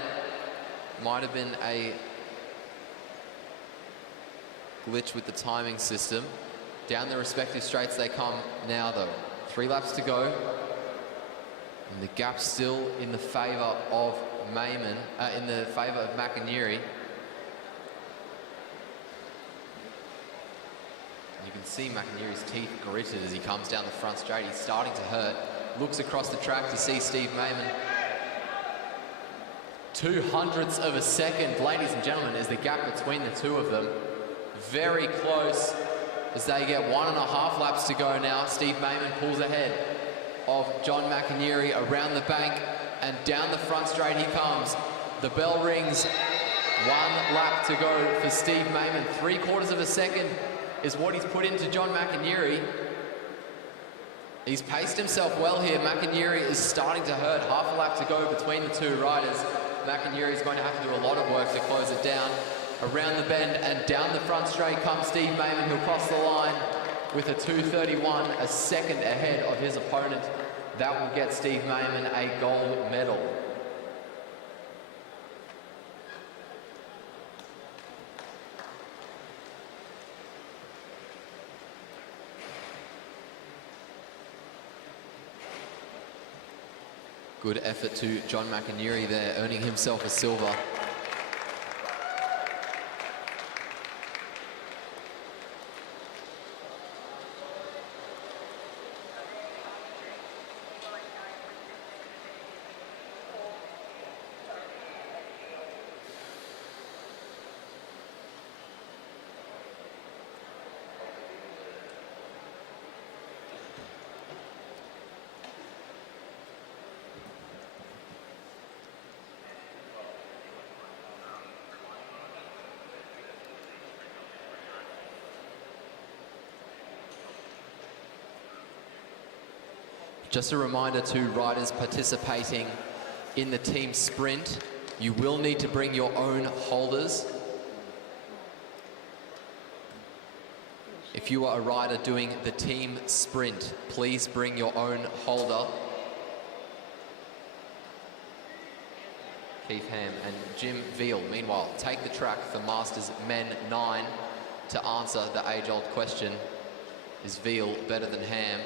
Might have been a glitch with the timing system. Down the respective straights they come now though. 3 laps to go. And the gap still in the favour of Mayman, in the favour of McInerney. You can see McInerney's teeth gritted as he comes down the front straight. He's starting to hurt. Looks across the track to see Steve Mayman. 0.02 of a second, ladies and gentlemen, is the gap between the two of them. Very close as they get 1.5 laps to go now. Steve Mayman pulls ahead of John McInerney around the bank, and down the front straight he comes. The bell rings. 1 lap to go for Steve Mayman. 3/4 of a second is what he's put into John McInerney. He's paced himself well here. McInerney is starting to hurt. Half a lap to go between the two riders. McInerney is going to have to do a lot of work to close it down. Around the bend and down the front straight comes Steve Mayman. He'll cross the line with a 2:31, a second ahead of his opponent. That will get Steve Mayman a gold medal. Good effort to John McInerney there, earning himself a silver. Just a reminder to riders participating in the team sprint, you will need to bring your own holders. If you are a rider doing the team sprint, please bring your own holder. Keith Ham and Jim Veal, meanwhile, take the track for Masters Men 9 to answer the age-old question, is Veal better than Ham?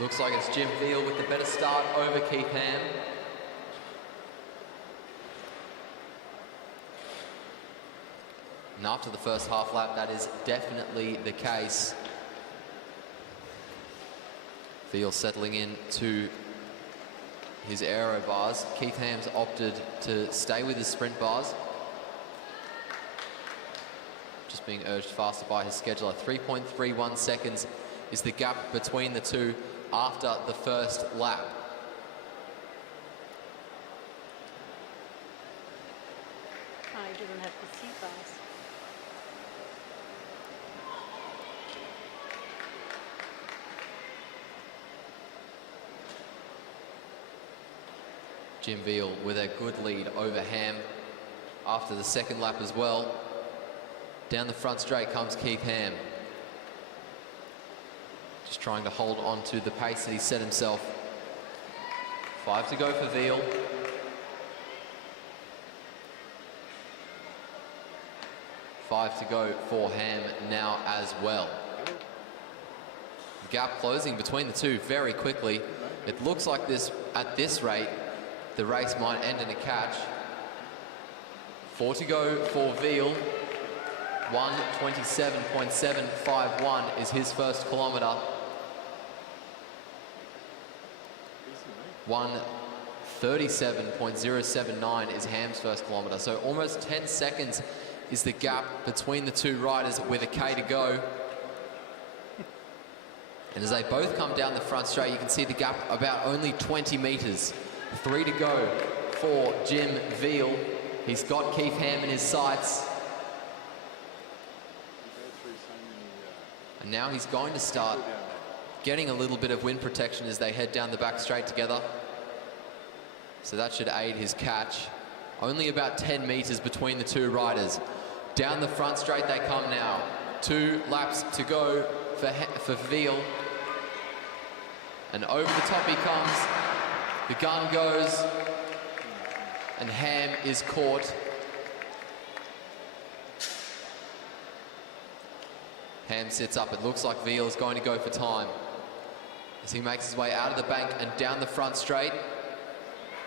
Looks like it's Jim Veal with the better start over Keith Ham. And after the first half lap, that is definitely the case. Veal settling in to his aero bars. Keith Ham's opted to stay with his sprint bars. Just being urged faster by his scheduler. 3.31 seconds is the gap between the two after the first lap. Oh, he doesn't have the seat bars. Jim Veal with a good lead over Ham after the second lap as well. Down the front straight comes Keith Ham. Just trying to hold on to the pace that he set himself. 5 to go for Veal. 5 to go for Ham now as well. The gap closing between the two very quickly. It looks like at this rate, the race might end in a catch. 4 to go for Veal. 1:27.751 is his first kilometre. 1:37.079 is Ham's first kilometre. So almost 10 seconds is the gap between the two riders with a K to go. And as they both come down the front straight, you can see the gap about only 20 metres. 3 to go for Jim Veal. He's got Keith Ham in his sights. And now he's going to start getting a little bit of wind protection as they head down the back straight together. So that should aid his catch. Only about 10 metres between the two riders. Down the front straight they come now. 2 laps to go for Veal. And over the top he comes. The gun goes. And Ham is caught. Ham sits up. It looks like Veal is going to go for time as he makes his way out of the bank and down the front straight.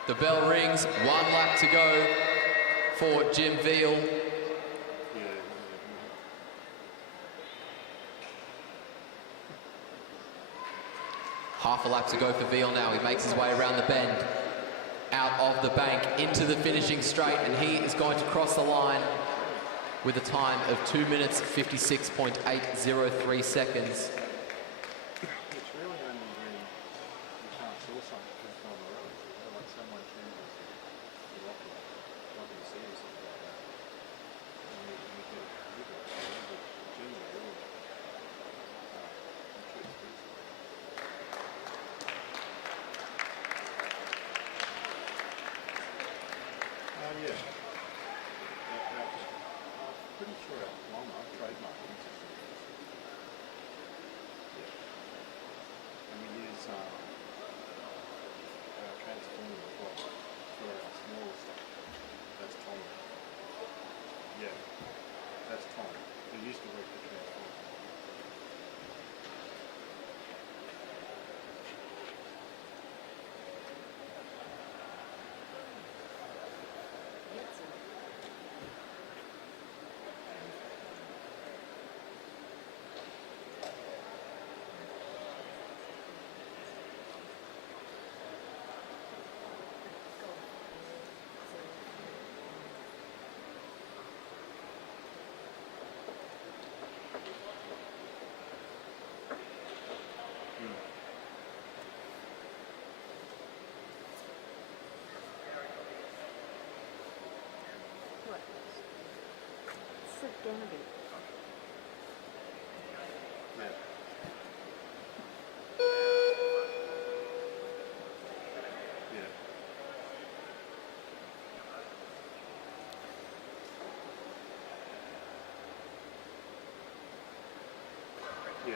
The bell rings. 1 lap to go for Jim Veal. Half a lap to go for Veal now. He makes his way around the bend, out of the bank, into the finishing straight, and he is going to cross the line with a time of 2 minutes 56.803 seconds. It's really only when you can't saw something on the road, like someone changes the rocket, like you see or something like that. And you get generally really yeah. I'm pretty sure I've trademarked it. Yeah. And we use transformer for our small stuff. That's Tom. Yeah, that's Tom. He used to work for transformer. Sit down a bit. Yeah. Yeah. Yeah.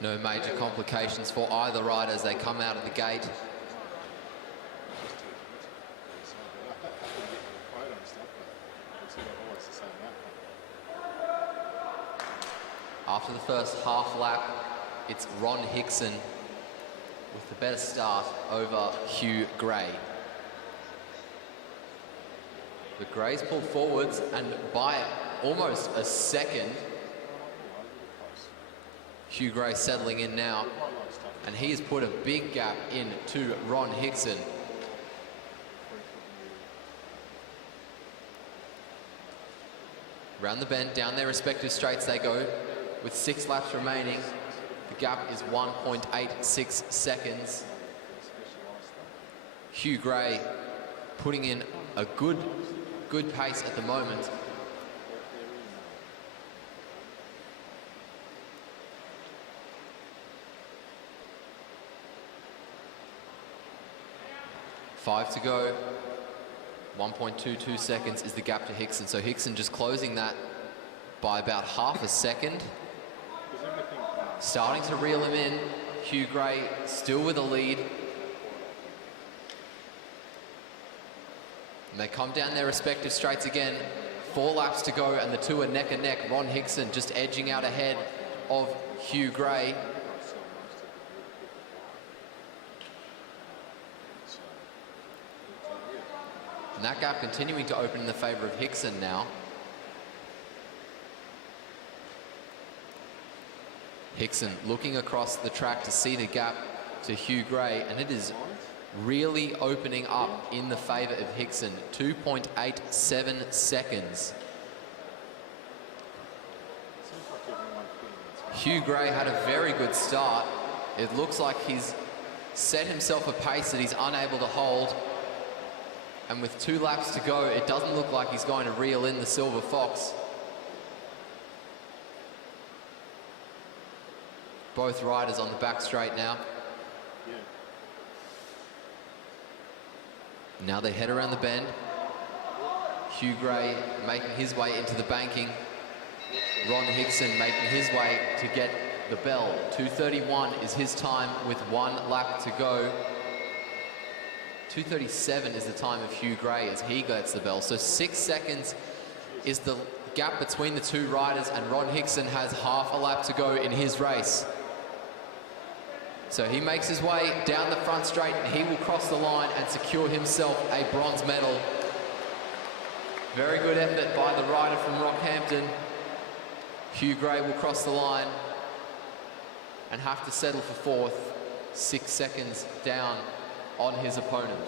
No major complications for either rider as they come out of the gate. After the first half lap, it's Ron Hickson with the better start over Hugh Gray. The Grays pulled forwards and by almost a second, Hugh Gray settling in now, and he has put a big gap in to Ron Hickson. Round the bend, down their respective straights they go, with 6 laps remaining. The gap is 1.86 seconds. Hugh Gray putting in a good pace at the moment. Five to go 1.22 seconds is the gap to Hickson. So Hickson just closing that by about half a second. Is everything Starting to reel him in. Hugh Gray still with a lead. And they come down their respective straights again. 4 laps to go and the two are neck and neck. Ron Hickson just edging out ahead of Hugh Gray. And that gap continuing to open in the favour of Hickson now. Hickson looking across the track to see the gap to Hugh Gray, and it is really opening up in the favour of Hickson. 2.87 seconds. Hugh Gray had a very good start. It looks like he's set himself a pace that he's unable to hold. And with 2 laps to go, it doesn't look like he's going to reel in the Silver Fox. Both riders on the back straight now. Yeah. Now they head around the bend. Hugh Gray making his way into the banking. Ron Hickson making his way to get the bell. 2:31 is his time with 1 lap to go. 2:37 is the time of Hugh Gray as he gets the bell. So 6 seconds is the gap between the two riders, and Ron Hickson has half a lap to go in his race. So he makes his way down the front straight and he will cross the line and secure himself a bronze medal. Very good effort by the rider from Rockhampton. Hugh Gray will cross the line and have to settle for 4th, 6 seconds down on his opponent.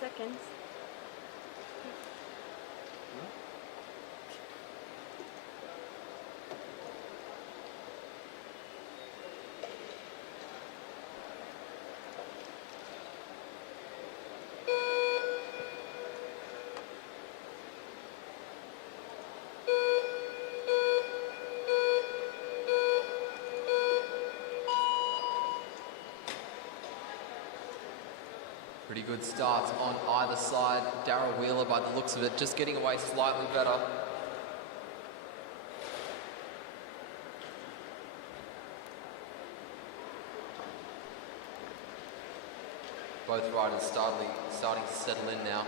Seconds. Pretty good starts on either side. Darryl Wheeler, by the looks of it, just getting away slightly better. Both riders starting to settle in now.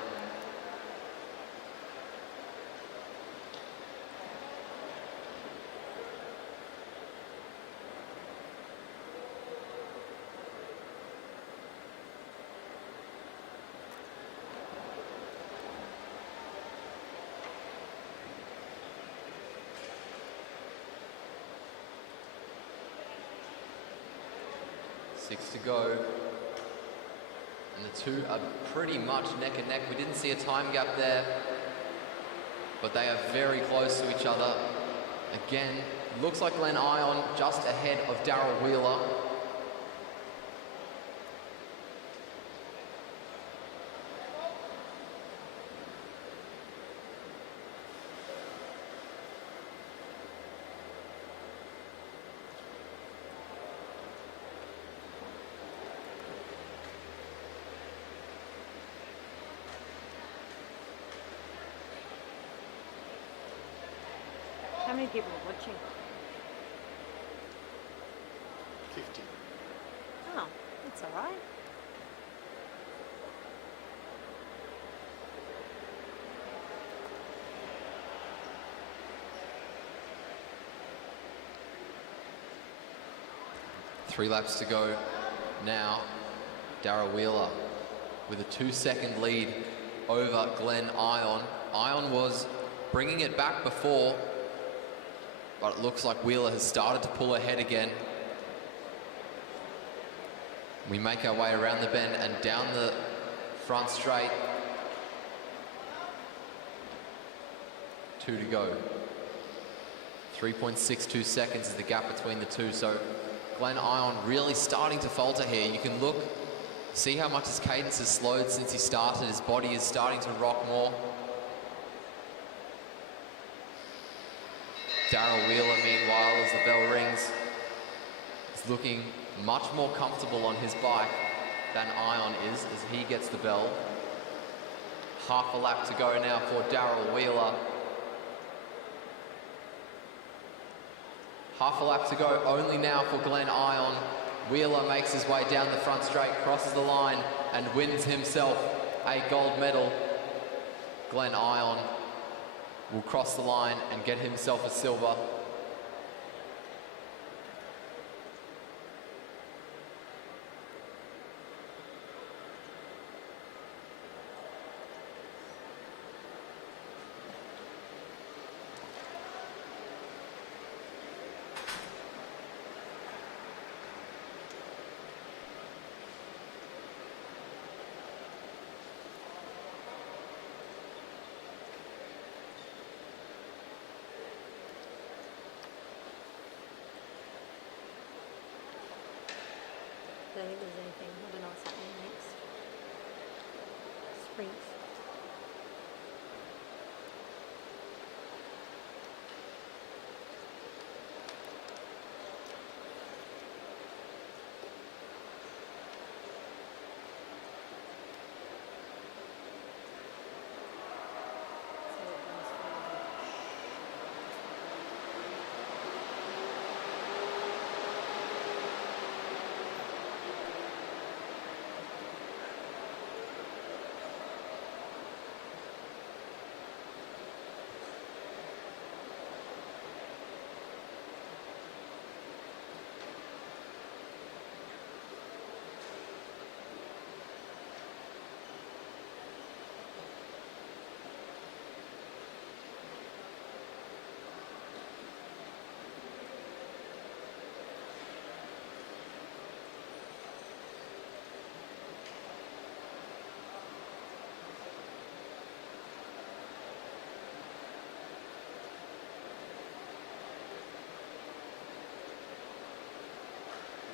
Six to go. And the two are pretty much neck and neck. We didn't see a time gap there, but they are very close to each other. Again, looks like Glenn Ion just ahead of Darryl Wheeler. How many people are watching? 50. Oh, that's all right. Three laps to go now. Darryl Wheeler with a 2-second lead over Glenn Ion. Ion was bringing it back before, but it looks like Wheeler has started to pull ahead again. We make our way around the bend and down the front straight. 2 to go. 3.62 seconds is the gap between the two. So Glenn Ion really starting to falter here. You can look, see how much his cadence has slowed since he started. His body is starting to rock more. Darryl Wheeler, meanwhile, as the bell rings, is looking much more comfortable on his bike than Ion is as he gets the bell. Half a lap to go now for Darryl Wheeler. Half a lap to go only now for Glenn Ion. Wheeler makes his way down the front straight, crosses the line, and wins himself a gold medal. Glenn Ion will cross the line and get himself a silver. I don't think there's anything. I don't know what's happening next. Sprints.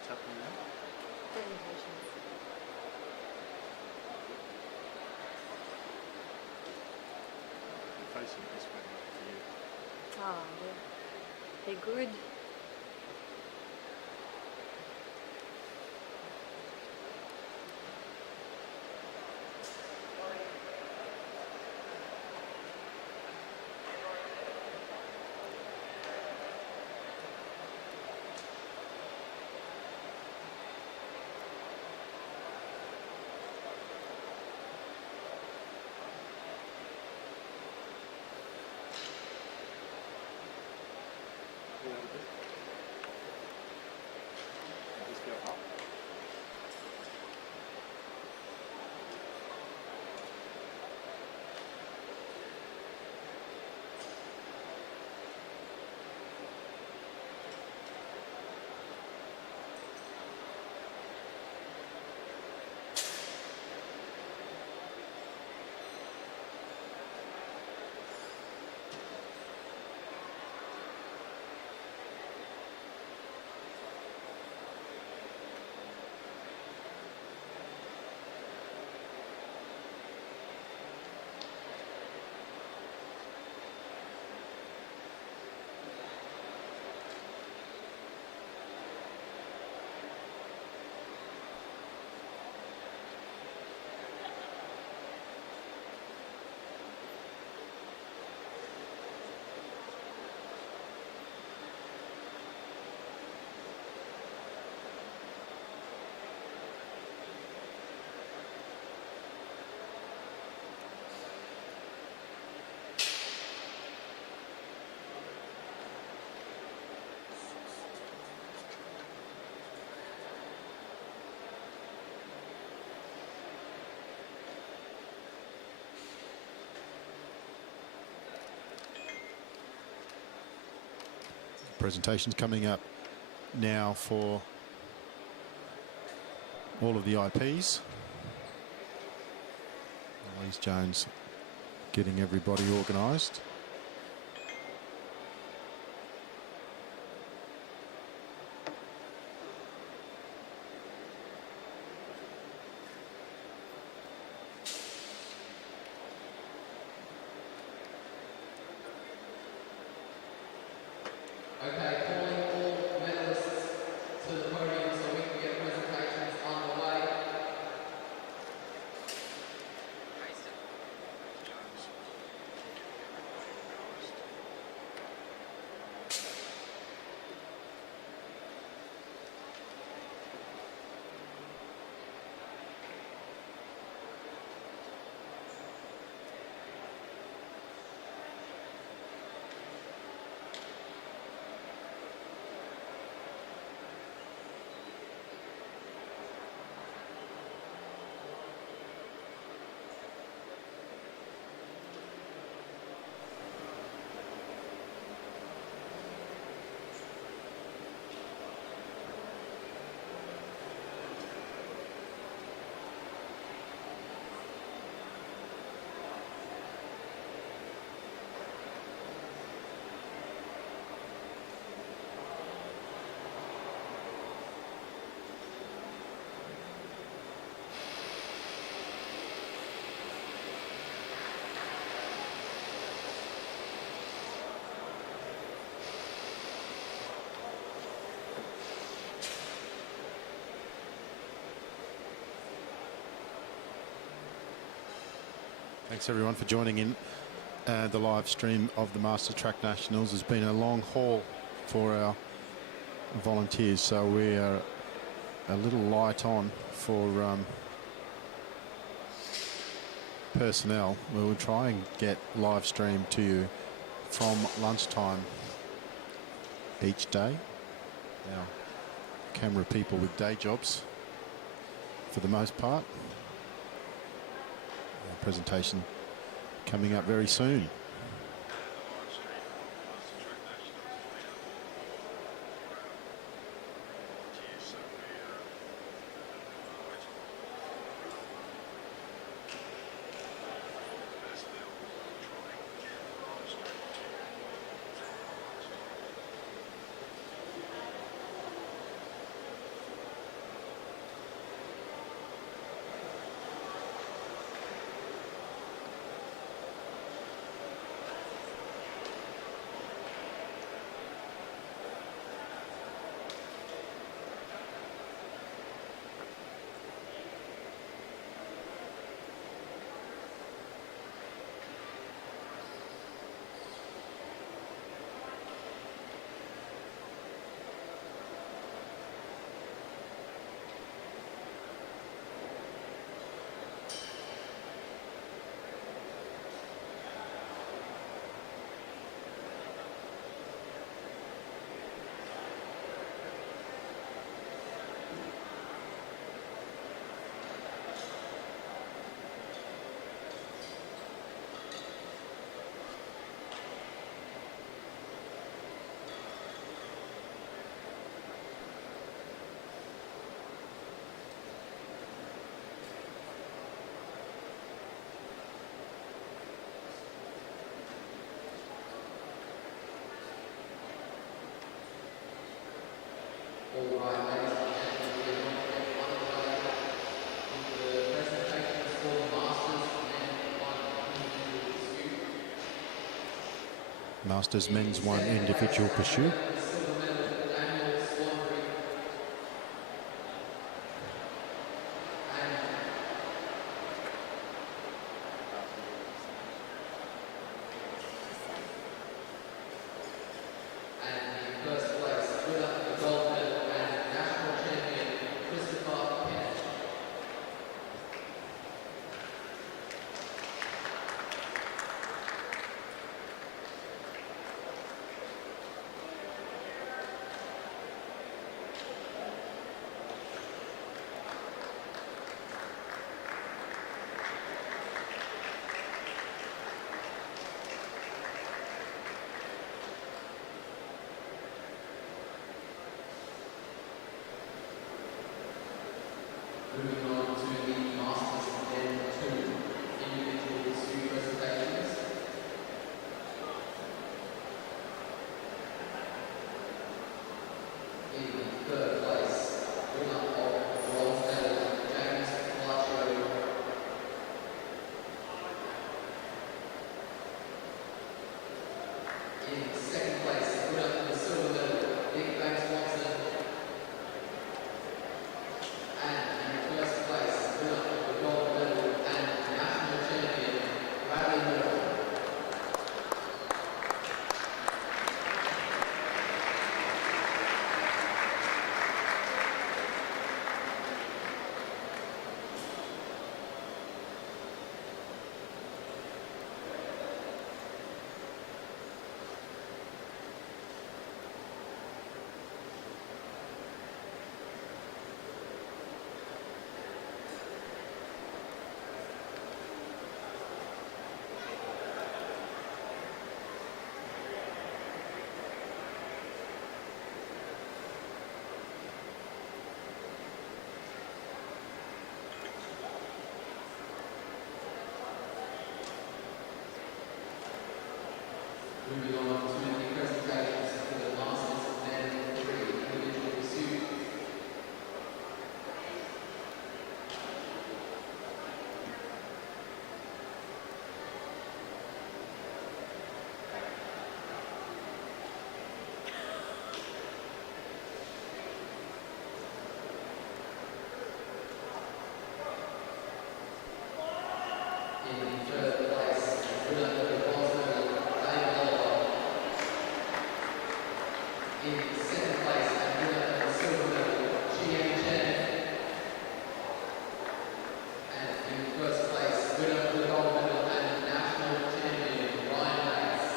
What's happening now? Presentations. You're facing it this way for you. Oh, they're good. A little bit. presentations coming up now for all of the IPs. Louise Jones getting everybody organised. Okay, calling all medalists to the podium so we can get presentations underway. Thanks everyone for joining in the live stream of the Masters Track Nationals. It's been a long haul for our volunteers, so we are a little light on for personnel. We will try and get live stream to you from lunchtime each day. Now, camera people with day jobs for the most part. Presentation coming up very soon. Masters men's one individual pursuit. Moving on to the presentations for the Masters Men 3 individual pursuit. In third place, winner of the bronze medal, David Oliver. In second place, and winner of the silver medal, Qian Chen. And in first place, winner of the gold medal and national champion, Ryan Bates.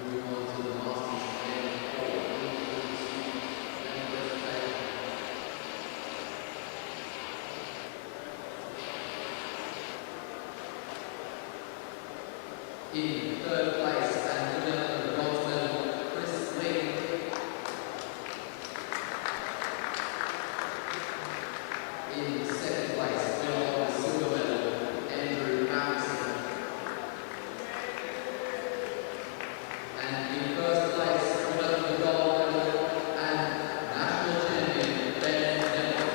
Moving on to the Masters Men 4 individual pursuit and presentation. In third place and winner of the bronze medal, Chris Lee. In second place, winner of the silver medal, Andrew Matheson. And in first place, winner of the gold medal and national champion, Ben Neville.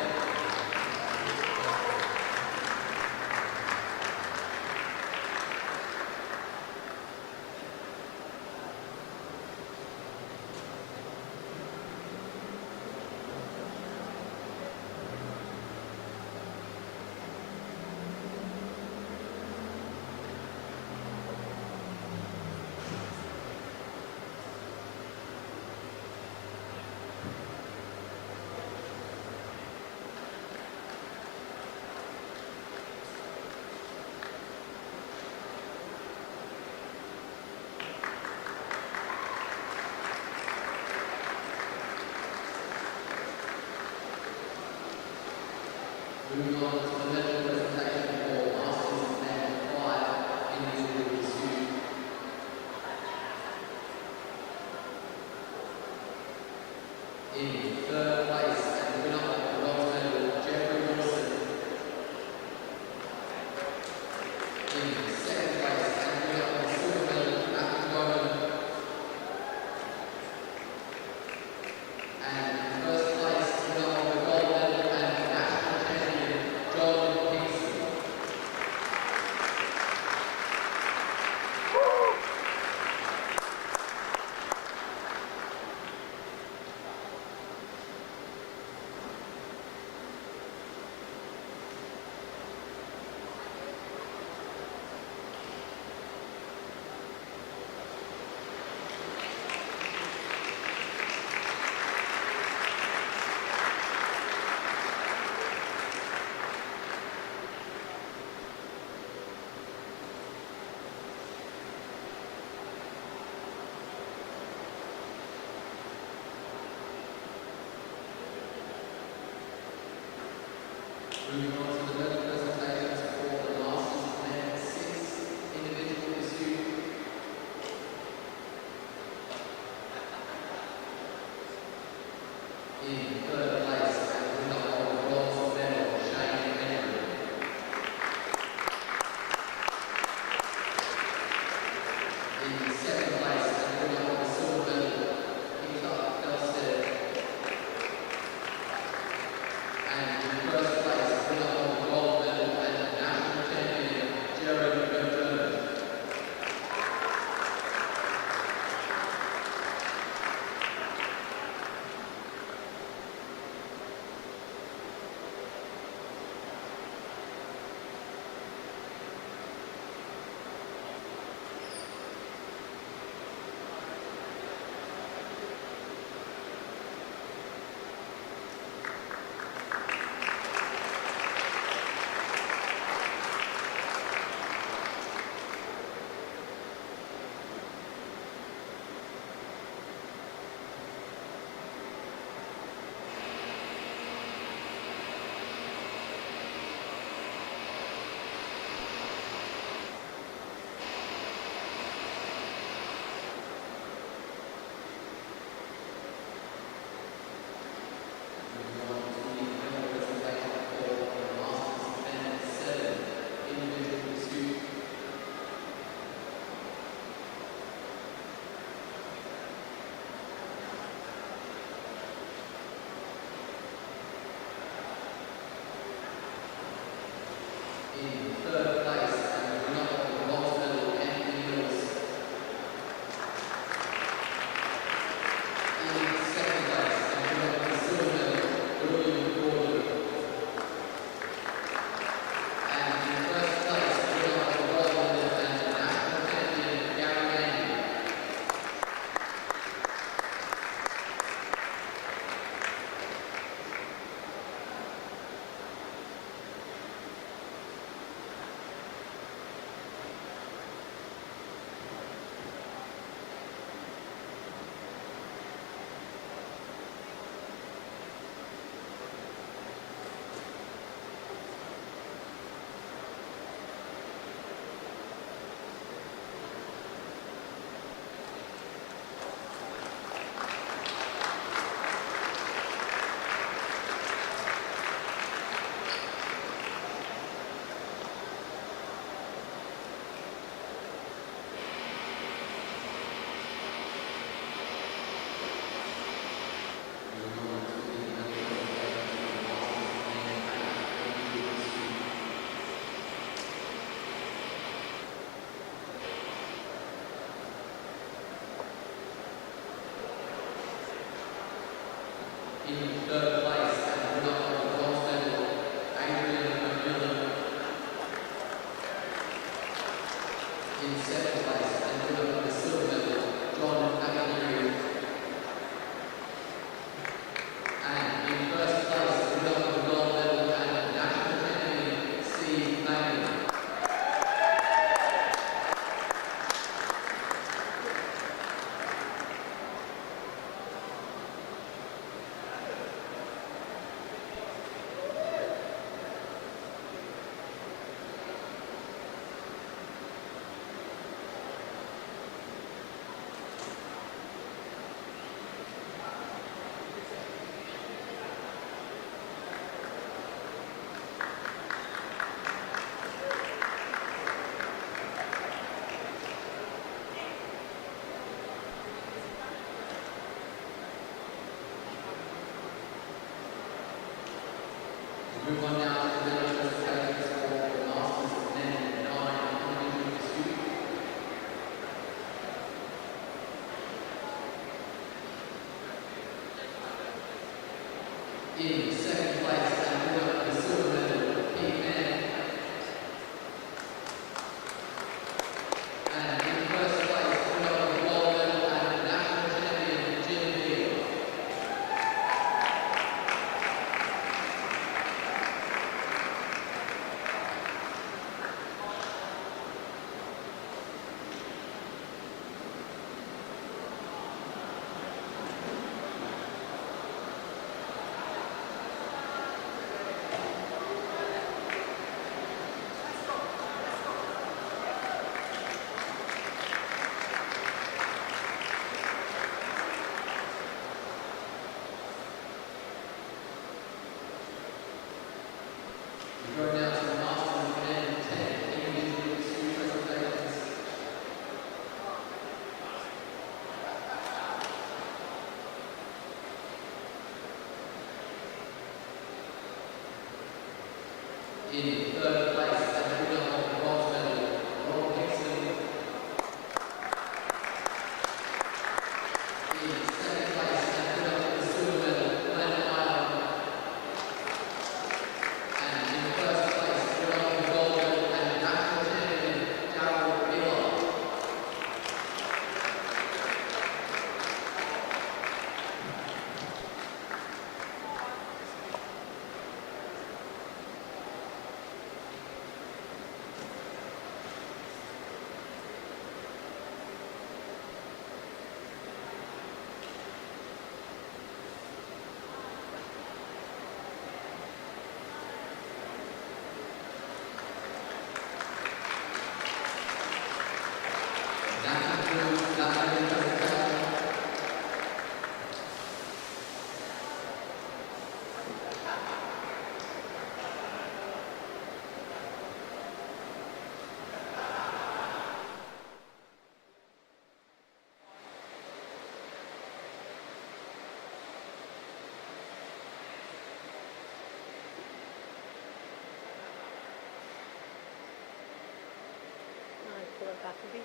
back a bit.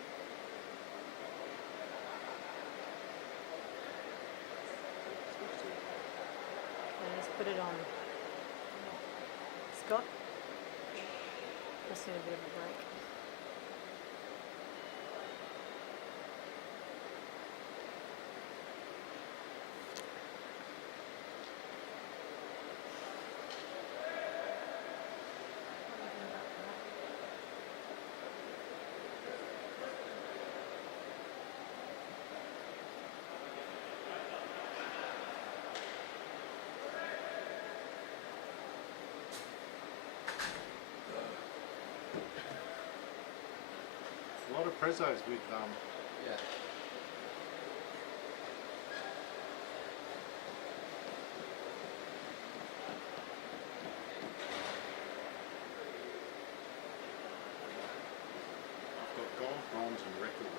And let's put it on. Scott? Let's need a bit of a break. A lot of prezos with Yeah. I've got gold, bronze, and record.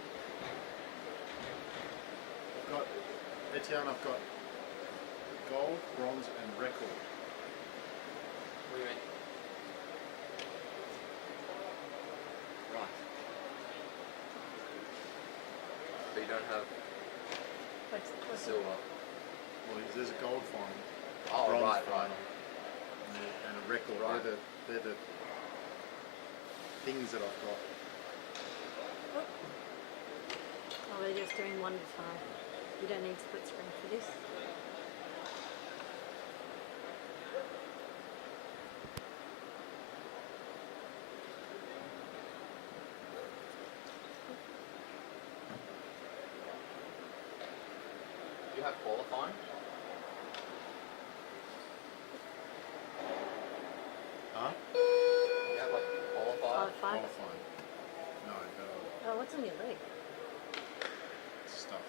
I've got Etienne. I've got gold, bronze, and record. What do you mean? Right. But you don't have What's silver. Well, there's a gold final, Oh, bronze right, final, right. and a record. Right. They're the things that I've got. Oh, they're just doing one at a time. You don't need split screen for this. Do you have qualifying? Huh? Do you have like qualified? Five. Qualifying. No, Oh, what's on your leg? stuff.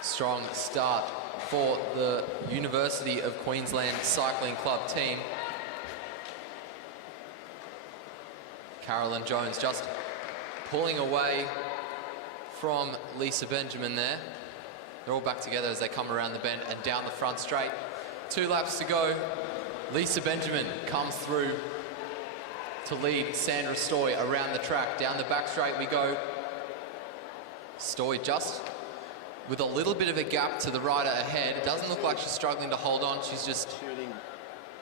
Strong start for the University of Queensland Cycling Club team. Carolyn Jones just pulling away from Lisa Benjamin there. They're all back together as they come around the bend and down the front straight. 2 laps to go. Lisa Benjamin comes through to lead Sandra Stoy around the track. Down the back straight we go. Stoy just with a little bit of a gap to the rider ahead. It doesn't look like she's struggling to hold on. She's just Shooting.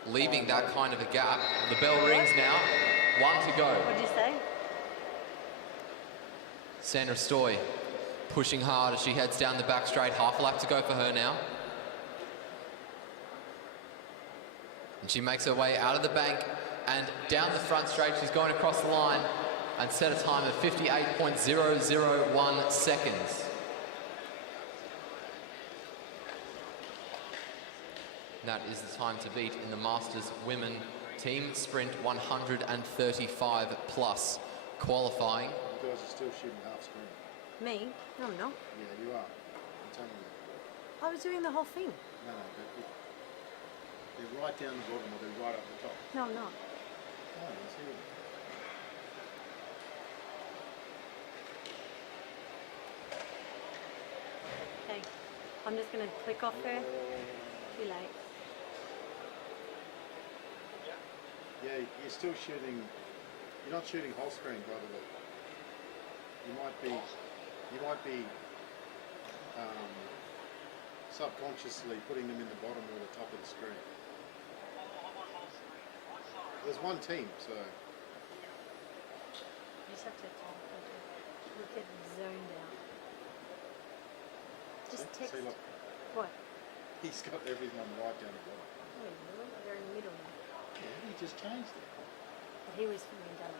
leaving that kind of a gap. The bell rings now. 1 to go. What did you say? Sandra Stoy pushing hard as she heads down the back straight. Half a lap to go for her now. And she makes her way out of the bank and down the front straight. She's going across the line and set a time of 58.001 seconds. That is the time to beat in the Masters Women Team Sprint 135 plus qualifying. You guys are still shooting half screen. Me? No, I'm not. Yeah, you are. I'm telling you. I was doing the whole thing. No, but they're right down the bottom or they're right up the top. No, I'm not. Oh, you see it. Okay. I'm just going to click off her. Too late. Yeah, you're still shooting. You're not shooting whole screen, by the way. You might be subconsciously putting them in the bottom or the top of the screen. There's one team, so You just have to look at zoned out. Just text. see, look, What? he's got everything on right down the bottom. Oh, really? They're in the middle now. Yeah, he just changed it. But he was filming done.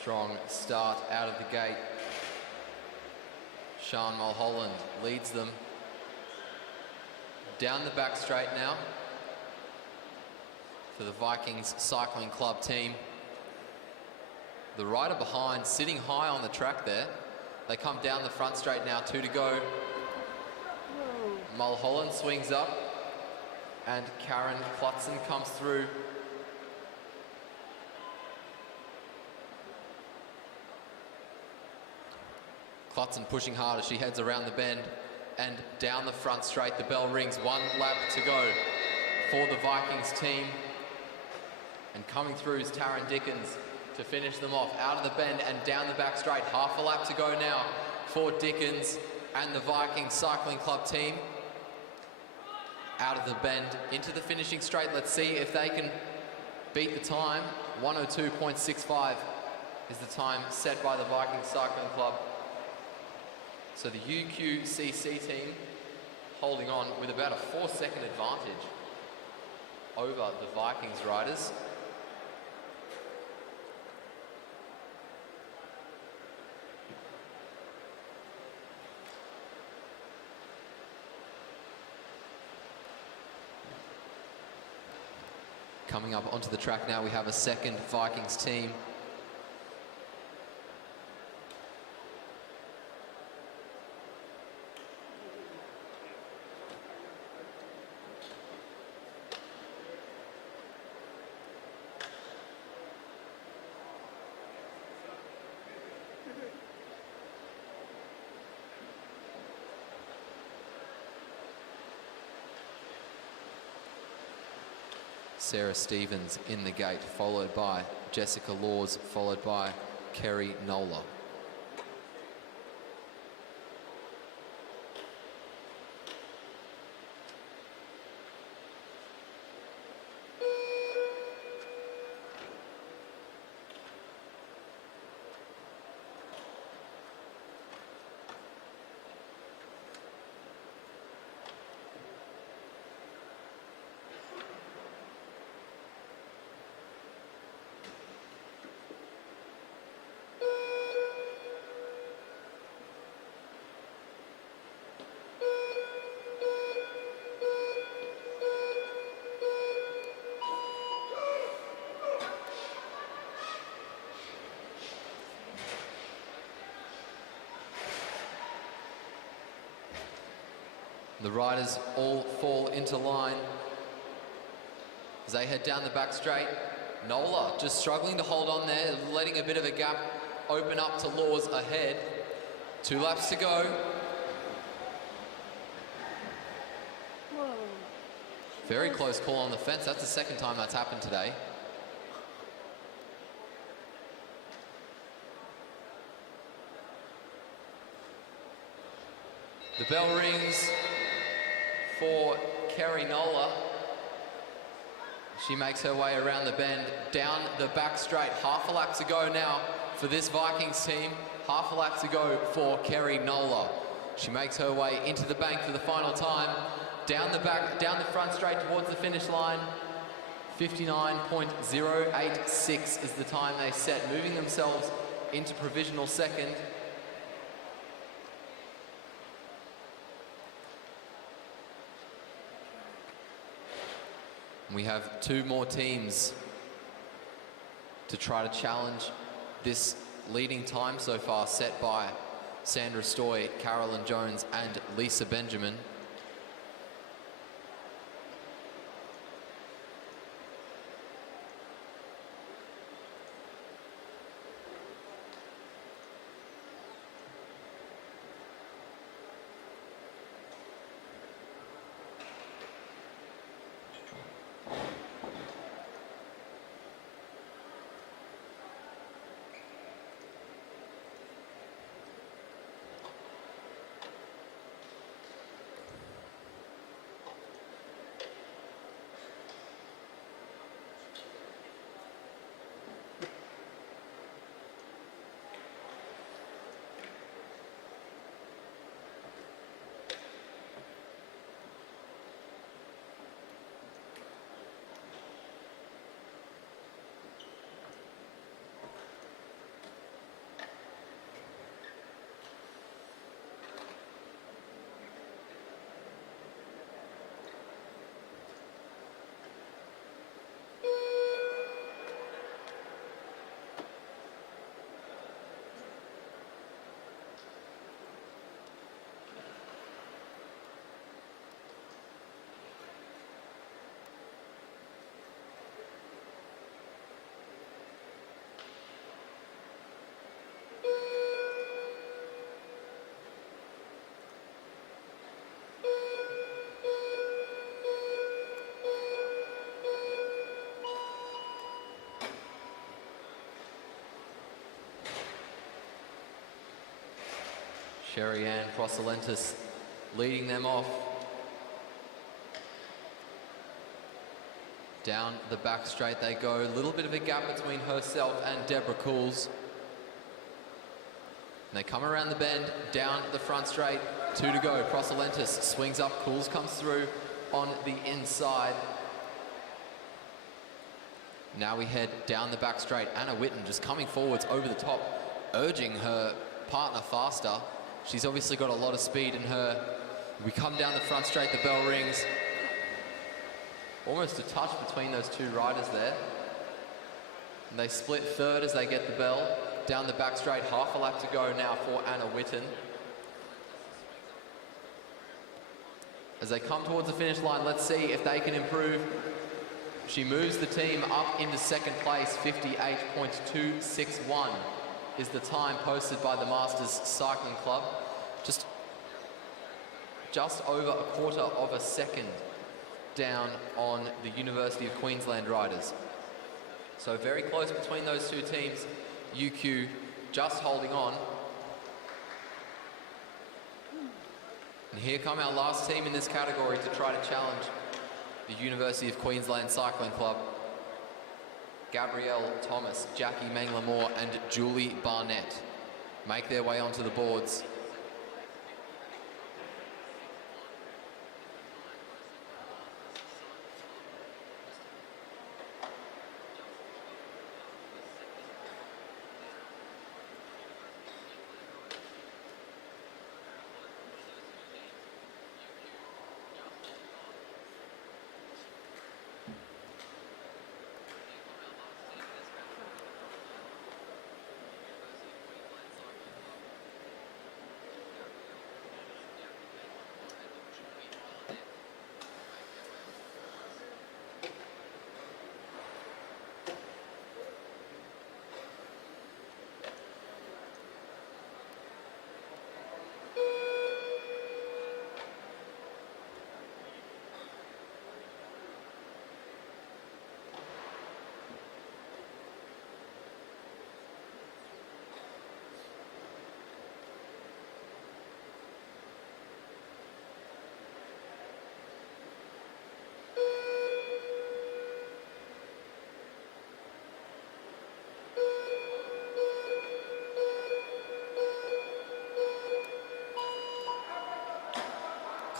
Strong start out of the gate. Sean Mulholland leads them. Down the back straight now for the Vikings Cycling Club team. The rider behind sitting high on the track there. They come down the front straight now, 2 to go. Whoa. Mulholland swings up and Karen Clutson comes through. Clutson pushing hard as she heads around the bend and down the front straight. The bell rings, 1 lap to go for the Vikings team. And coming through is Taryn Dickens to finish them off out of the bend and down the back straight. Half a lap to go now for Dickens and the Vikings Cycling Club team. Out of the bend into the finishing straight. Let's see if they can beat the time. 1:02.65 is the time set by the Vikings Cycling Club. So the UQCC team holding on with about a 4-second advantage over the Vikings riders. Coming up onto the track now, we have a second Vikings team. Sarah Stevens in the gate, followed by Jessica Laws, followed by Kerry Nola. The riders all fall into line as they head down the back straight. Nola just struggling to hold on there, letting a bit of a gap open up to Laws ahead. 2 laps to go. Whoa. Very close call on the fence. That's the second time that's happened today. The bell rings for Kerry Nola. She makes her way around the bend, down the back straight. Half a lap to go now for this Vikings team. Half a lap to go for Kerry Nola. She makes her way into the bank for the final time. Down the back, down the front straight towards the finish line. 59.086 is the time they set, moving themselves into provisional second. We have 2 more teams to try to challenge this leading time so far, set by Sandra Stoy, Carolyn Jones and Lisa Benjamin. Sherry Ann Prosolentis leading them off. Down the back straight they go. A little bit of a gap between herself and Deborah Cools. And they come around the bend, down the front straight. 2 to go. Prosolentis swings up. Cools comes through on the inside. Now we head down the back straight. Anna Witten just coming forwards over the top, urging her partner faster. She's obviously got a lot of speed in her. We come down the front straight, the bell rings. Almost a touch between those two riders there. And they split third as they get the bell. Down the back straight, half a lap to go now for Anna Witten. As they come towards the finish line, let's see if they can improve. She moves the team up into second place. 58.261 is the time posted by the Masters Cycling Club. Just over a quarter of a second down on the University of Queensland riders. So very close between those two teams. UQ just holding on. And here come our last team in this category to try to challenge the University of Queensland Cycling Club. Gabrielle Thomas, Jackie Mangler-Moore and Julie Barnett make their way onto the boards.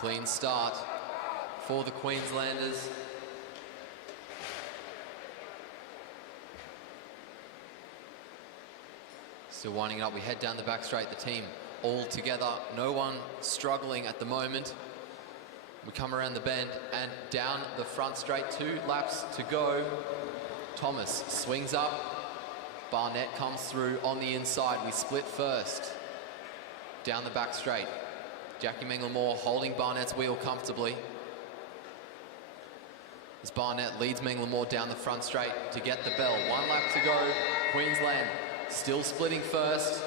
Clean start for the Queenslanders. Still winding it up. We head down the back straight. The team all together. No one struggling at the moment. We come around the bend and down the front straight. 2 laps to go. Thomas swings up. Barnett comes through on the inside. We split first. Down the back straight. Jackie Mangler-Moore holding Barnett's wheel comfortably. As Barnett leads Mangler-Moore down the front straight to get the bell. 1 lap to go. Queensland still splitting first.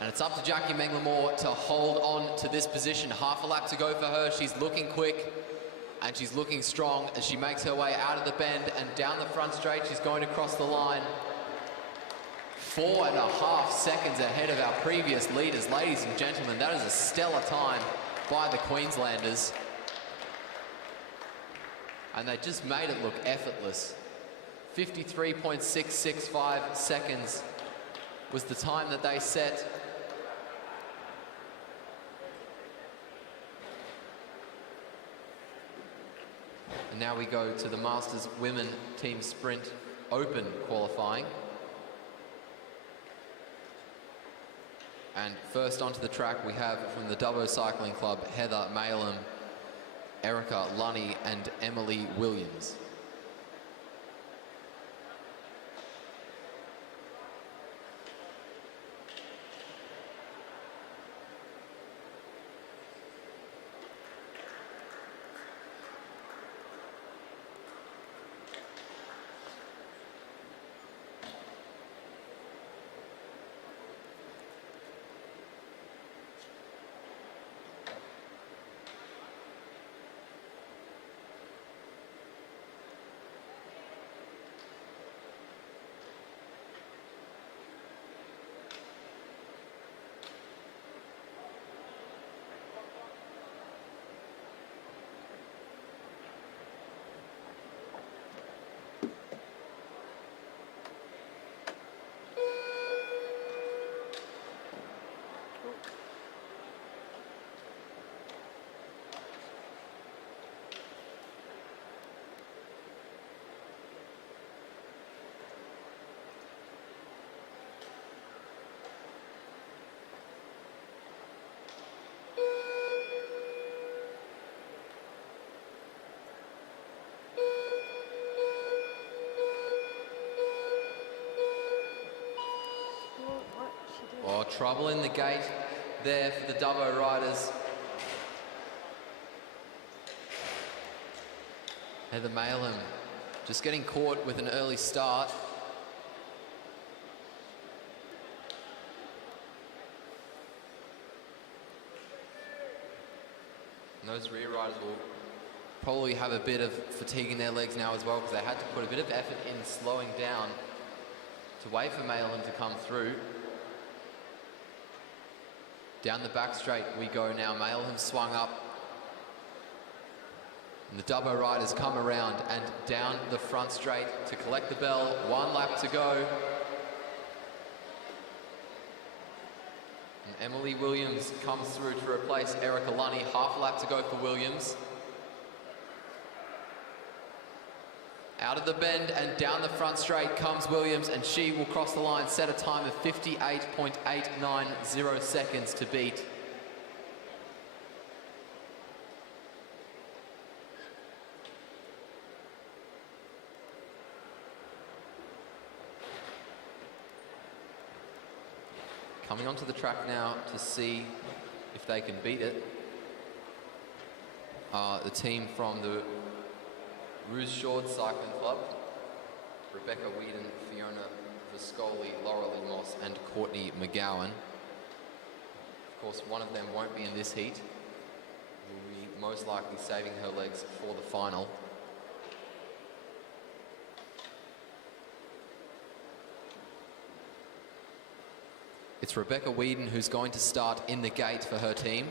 And it's up to Jackie Mangler-Moore to hold on to this position. Half a lap to go for her. She's looking quick and she's looking strong as she makes her way out of the bend and down the front straight. She's going to cross the line. 4.5 seconds ahead of our previous leaders. Ladies and gentlemen, that is a stellar time by the Queenslanders. And they just made it look effortless. 53.665 seconds was the time that they set. And now we go to the Masters Women Team Sprint Open qualifying. And first onto the track we have from the Dubbo Cycling Club, Heather Malem, Erica Lunny and Emily Williams. Oh, trouble in the gate there for the Dubbo riders. Heather Maleham just getting caught with an early start. And those rear riders will probably have a bit of fatigue in their legs now as well, because they had to put a bit of effort in slowing down to wait for Maleham to come through. Down the back straight we go now. Maleham swung up. And the Dubbo riders come around and down the front straight to collect the bell. 1 lap to go. And Emily Williams comes through to replace Erica Lunny. Half a lap to go for Williams. Out of the bend and down the front straight comes Williams, and she will cross the line, set a time of 58.890 seconds to beat. Coming onto the track now to see if they can beat it. The team from the AusCycling Club, Rebecca Whedon, Fiona Viscoli, Laurelie Moss and Courtney McGowan. Of course, one of them won't be in this heat. Will be most likely saving her legs for the final. It's Rebecca Whedon who's going to start in the gate for her team.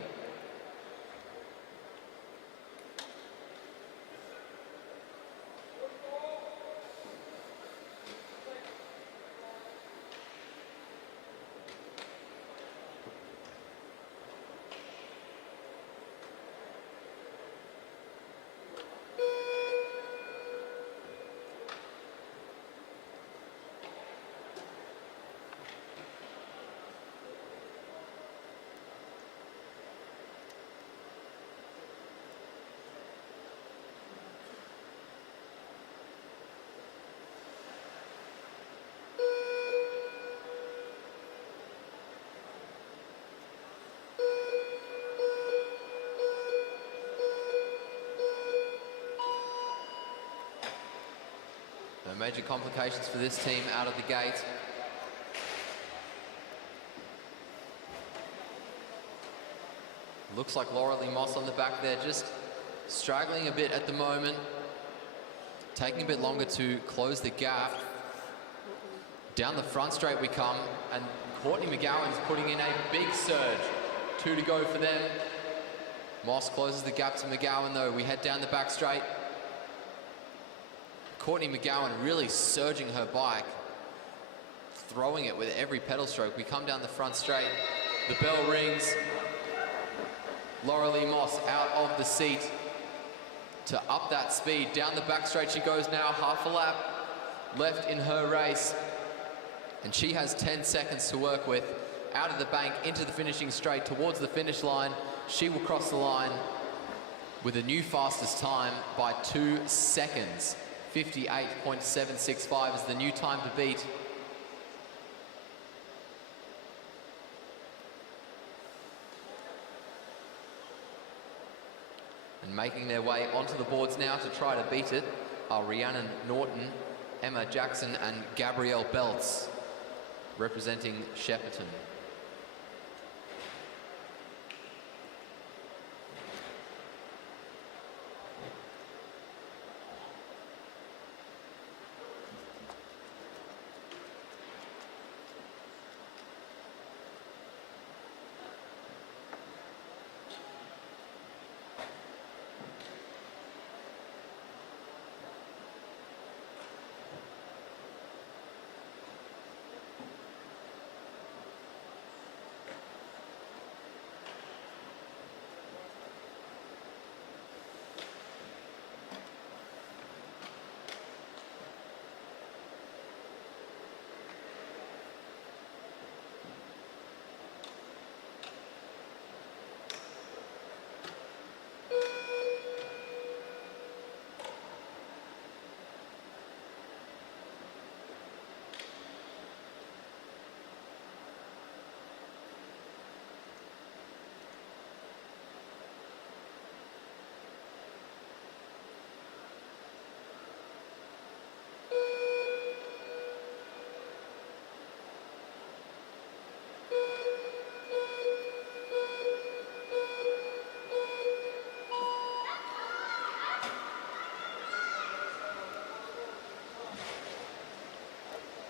No major complications for this team out of the gate. Looks like Laurelie Moss on the back there, just straggling a bit at the moment. Taking a bit longer to close the gap. Down the front straight we come, and Courtney McGowan's putting in a big surge. 2 to go for them. Moss closes the gap to McGowan though. We head down the back straight. Courtney McGowan really surging her bike, throwing it with every pedal stroke. We come down the front straight. The bell rings. Laurelie Moss out of the seat to up that speed. Down the back straight she goes now, half a lap left in her race. And she has 10 seconds to work with. Out of the bank, into the finishing straight, towards the finish line. She will cross the line with a new fastest time by 2 seconds. 58.765 is the new time to beat. And making their way onto the boards now to try to beat it are Rhiannon Norton, Emma Jackson and Gabrielle Belts, representing Shepparton.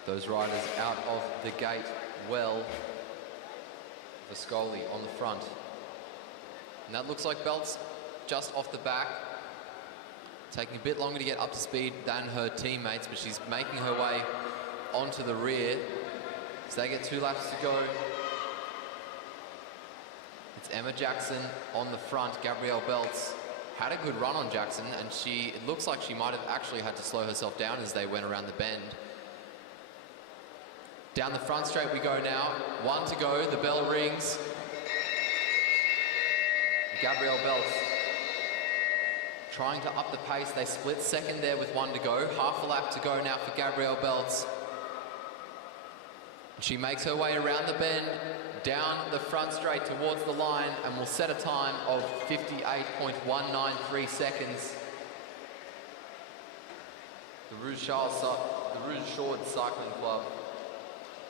Those riders out of the gate well. Viscoli on the front. And that looks like Belt's just off the back. Taking a bit longer to get up to speed than her teammates, but she's making her way onto the rear. So they get 2 laps to go. It's Emma Jackson on the front. Gabrielle Belts had a good run on Jackson, and it looks like she might have actually had to slow herself down as they went around the bend. Down the front straight we go now. 1 to go, the bell rings. Gabrielle Belts trying to up the pace. They split second there with 1 to go. Half a lap to go now for Gabrielle Belts. She makes her way around the bend, down the front straight towards the line, and will set a time of 58.193 seconds. The Rouge Chaude Cycling Club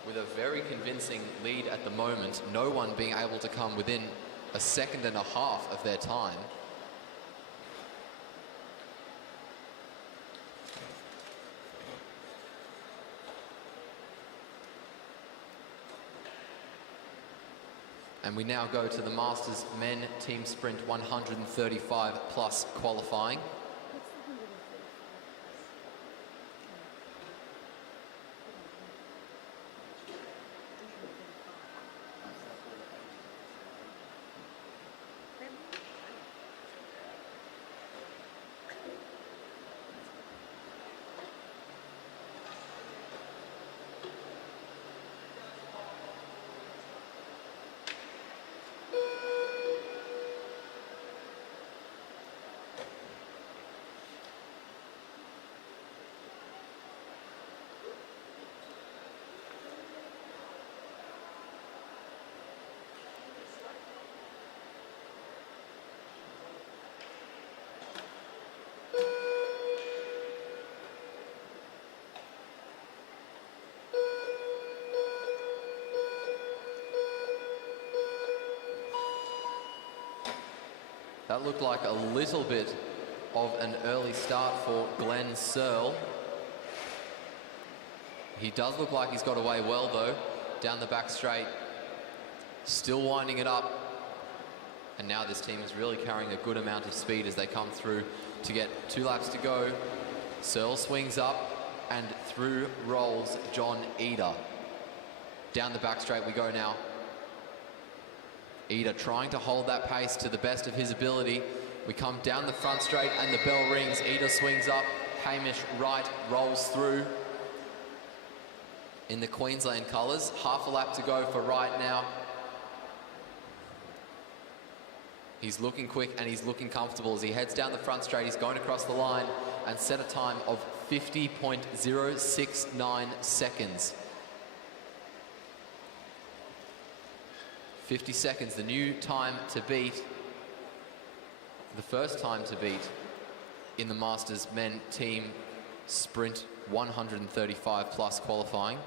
with a very convincing lead at the moment. No one being able to come within a second and a half of their time. And we now go to the Masters Men Team Sprint 135 plus qualifying. That looked like a little bit of an early start for Glenn Searle. He does look like he's got away well though, down the back straight. Still winding it up. And now this team is really carrying a good amount of speed as they come through to get 2 laps to go. Searle swings up and through rolls John Eder. Down the back straight we go now. Eder trying to hold that pace to the best of his ability. We come down the front straight and the bell rings. Eder swings up. Hamish Wright rolls through in the Queensland colours. Half a lap to go for Wright now. He's looking quick and he's looking comfortable as he heads down the front straight. He's going across the line and set a time of 50.069 seconds. 50 seconds, the new time to beat, the first time to beat in the Masters Men Team Sprint 135 plus qualifying.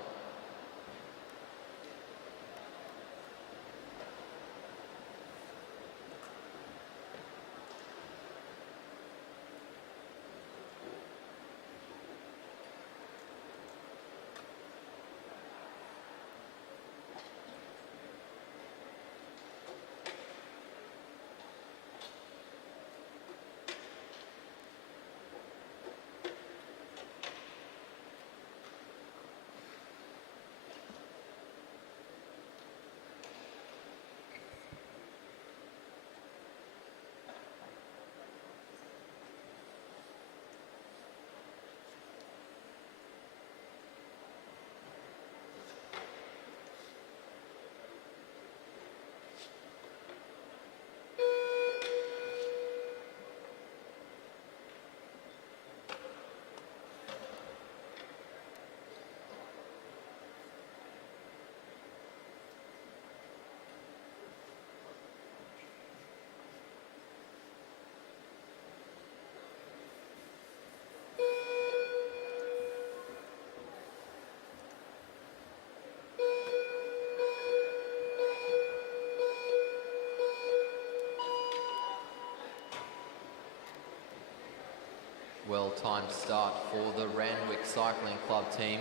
Well-timed start for the Randwick Cycling Club team.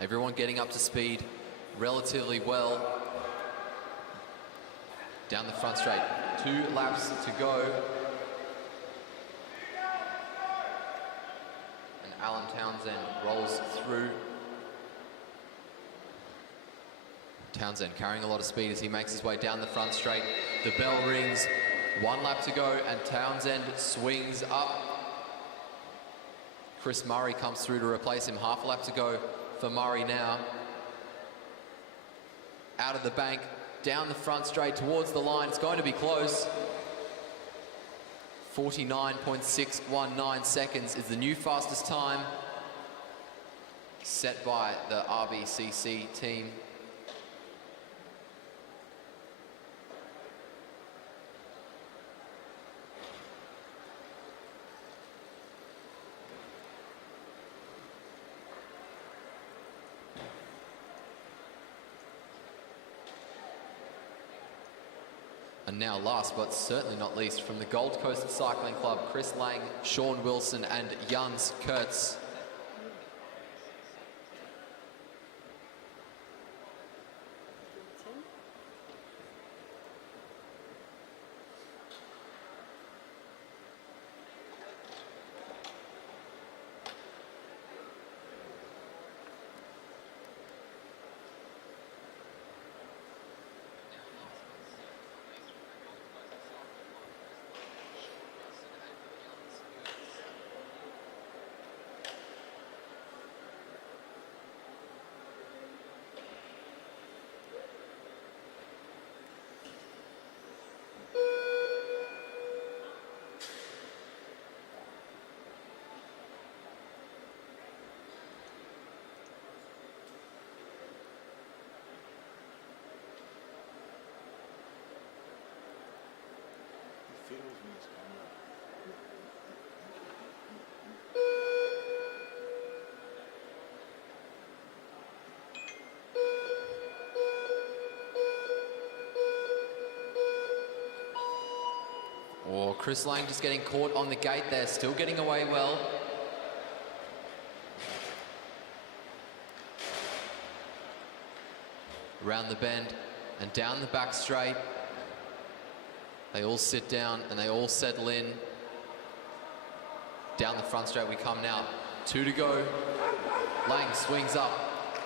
Everyone getting up to speed relatively well. Down the front straight, 2 laps to go. And Alan Townsend rolls through. Townsend carrying a lot of speed as he makes his way down the front straight. The bell rings, 1 lap to go, and Townsend swings up. Chris Murray comes through to replace him. Half a lap to go for Murray now. Out of the bank, down the front straight towards the line. It's going to be close. 49.619 seconds is the new fastest time set by the RBCC team. And now last but certainly not least, from the Gold Coast Cycling Club, Chris Lang, Sean Wilson and Jans Kurtz. Fiddles with his camera. Oh, Chris Lang just getting caught on the gate there, still getting away well. Around the bend and down the back straight. They all sit down and they all settle in. Down the front straight we come now. 2 to go. Lang swings up,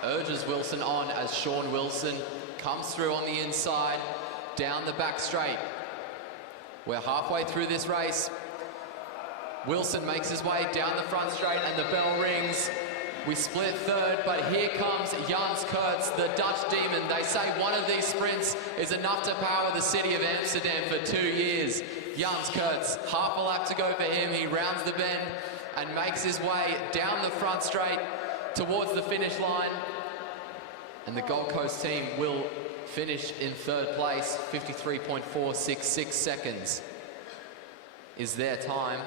urges Wilson on as Sean Wilson comes through on the inside. Down the back straight. We're halfway through this race. Wilson makes his way down the front straight and the bell rings. We split third, but here comes Jans Kurtz, the Dutch demon. They say one of these sprints is enough to power the city of Amsterdam for 2 years. Jans Kurtz, half a lap to go for him. He rounds the bend and makes his way down the front straight towards the finish line. And the Gold Coast team will finish in third place. 53.466 seconds is their time.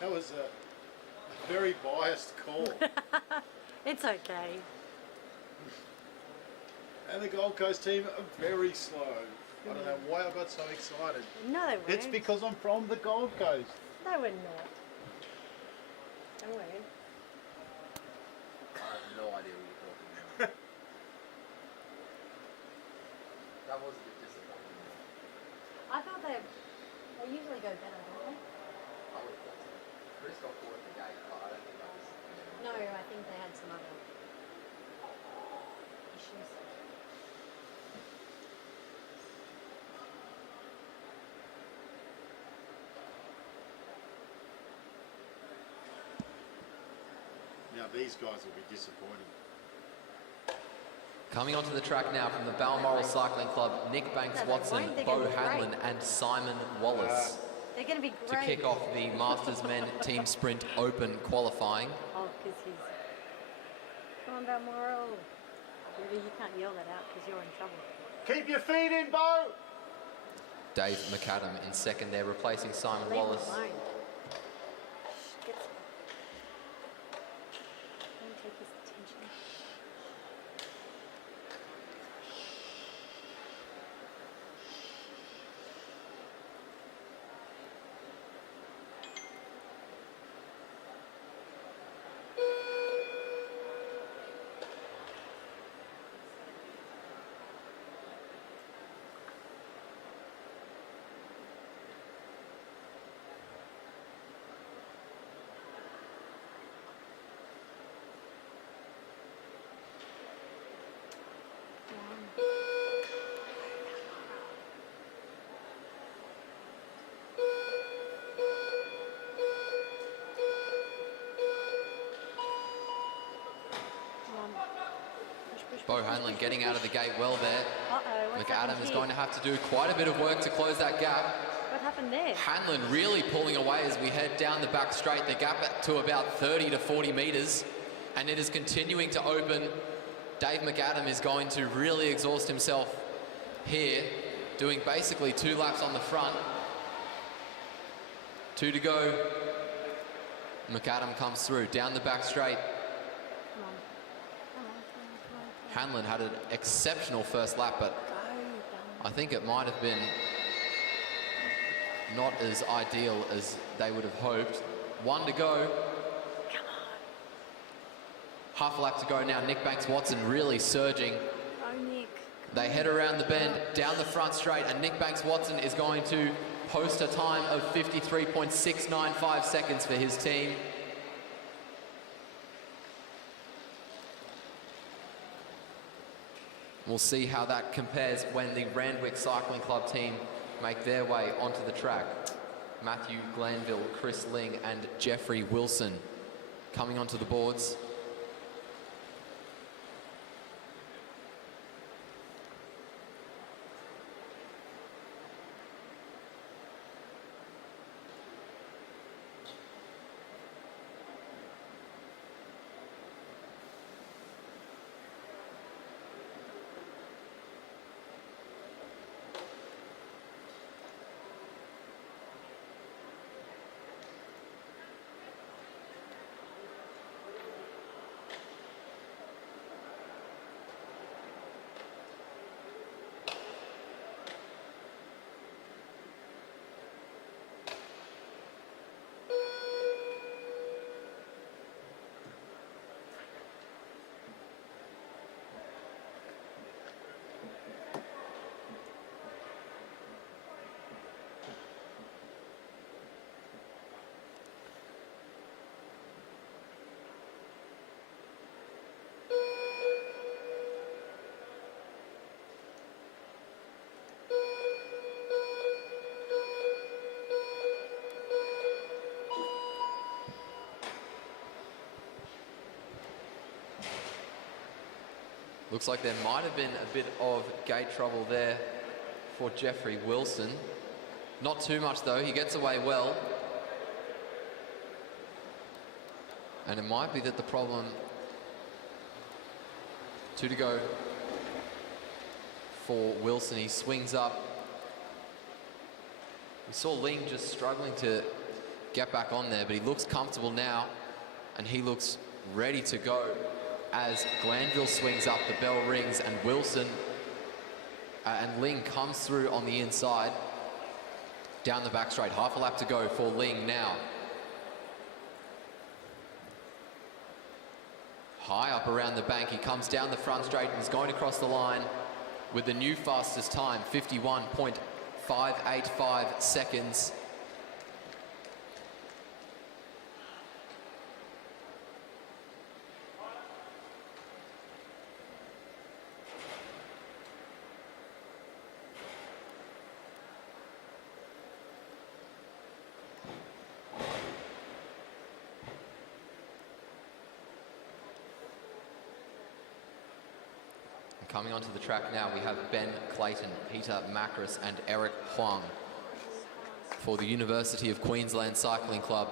That was a very biased call. It's okay. And the Gold Coast team are very slow. I don't know why I got so excited. No, they weren't. It's because I'm from the Gold Coast. They were not. They weren't. I have no idea what you're talking about. That was a bit disappointing. I thought they usually go better, don't they? I would have thought so. Chris got caught at the gate, but I don't think that was... No, I think they had some other issues. Now these guys will be disappointed. Coming onto the track now from the Balmoral Cycling Club, Nick Banks-Watson, They're Bo gonna be Hanlon great. and Simon Wallace They're going to be to great. kick off the Masters Men Team Sprint Open qualifying. Oh, because he's... Come on, Balmoral. Really, you can't yell that out because you're in trouble. Keep your feet in, Bo! Dave McAdam in second there, replacing Simon Leave him Wallace. alone. Get some. Don't take his attention. Bo Hanlon getting out of the gate well there. Uh-oh, what's McAdam happened is here? going to have to do quite a bit of work to close that gap. What happened there? Hanlon really pulling away as we head down the back straight. The gap to about 30 to 40 metres. And it is continuing to open. Dave McAdam is going to really exhaust himself here, doing basically 2 laps on the front. 2 to go. McAdam comes through, down the back straight. Come on. Come on, come on, come on, come on. Hanlon had an exceptional first lap, but Go, I think it might have been not as ideal as they would have hoped. 1 to go. Come on. Half a lap to go now. Nick Banks-Watson really surging. Go, Nick. They head around the bend, down the front straight, and Nick Banks-Watson is going to post a time of 53.695 seconds for his team. We'll see how that compares when the Randwick Cycling Club team make their way onto the track. Matthew Glanville, Chris Ling, and Jeffrey Wilson coming onto the boards. Looks like there might have been a bit of gate trouble there for Jeffrey Wilson. Not too much though, he gets away well. And it might be that the problem, 2 to go for Wilson. He swings up. We saw Ling just struggling to get back on there, but he looks comfortable now and he looks ready to go. As Glanville swings up, the bell rings, and Wilson and Ling comes through on the inside. Down the back straight, half a lap to go for Ling now. High up around the bank, he comes down the front straight and is going across the line with the new fastest time, 51.585 seconds. Coming onto the track now, we have Ben Clayton, Peter Macris, and Eric Huang for the University of Queensland Cycling Club.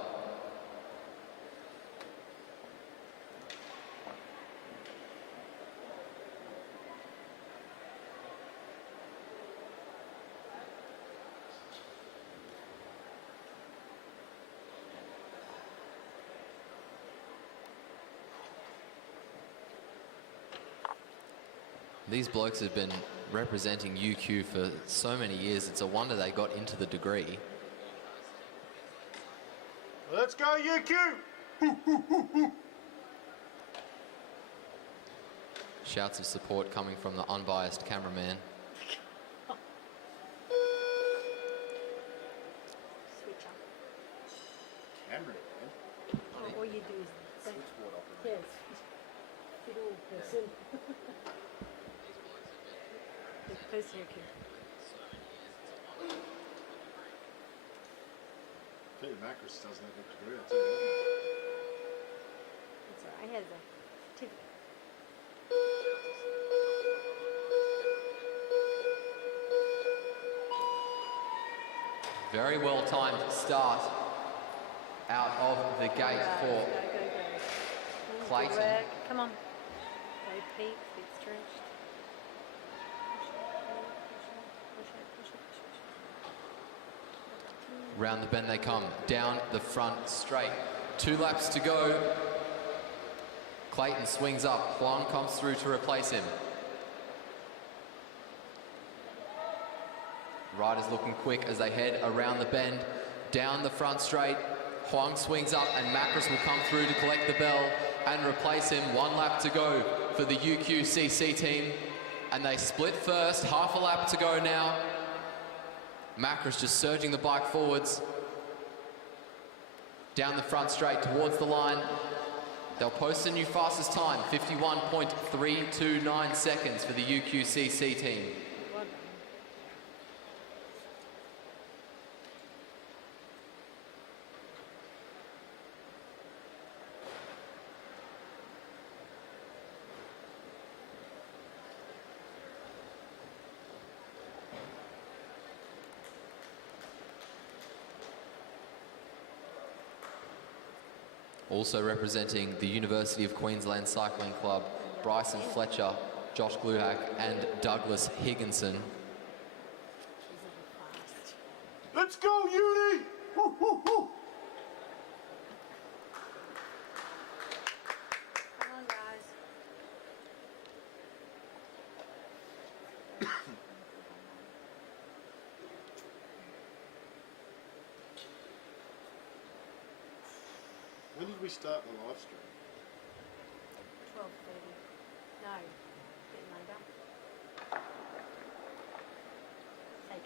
These blokes have been representing UQ for so many years. It's a wonder they got into the degree. Let's go, UQ! Shouts of support coming from the unbiased cameraman. Switch up. Camera, man. All you do is say, Switchboard operator. yes, fiddle person. The person who can. Peter Macris doesn't have a degree, I'll tell you that. That's all right. He has a certificate. Very well timed start out of the gate Go, for go, go. Clayton. Good work. Come on. Go Pete, feet stretched. Push it. Round the bend they come, down the front straight. 2 laps to go. Clayton swings up, Huang comes through to replace him. Riders looking quick as they head around the bend, down the front straight. Huang swings up and Macris will come through to collect the bell and replace him. 1 lap to go for the UQCC team. And they split first, half a lap to go now. Macris just surging the bike forwards. Down the front straight towards the line. They'll post a new fastest time, 51.329 seconds for the UQCC team. Well done. Also representing the University of Queensland Cycling Club, Bryson Fletcher, Josh Gluhak and Douglas Higginson. Let's go, Uni! Woo, woo, woo! Come on, guys. When did we start the live stream? 12:30. No, bit later. Say 12:30.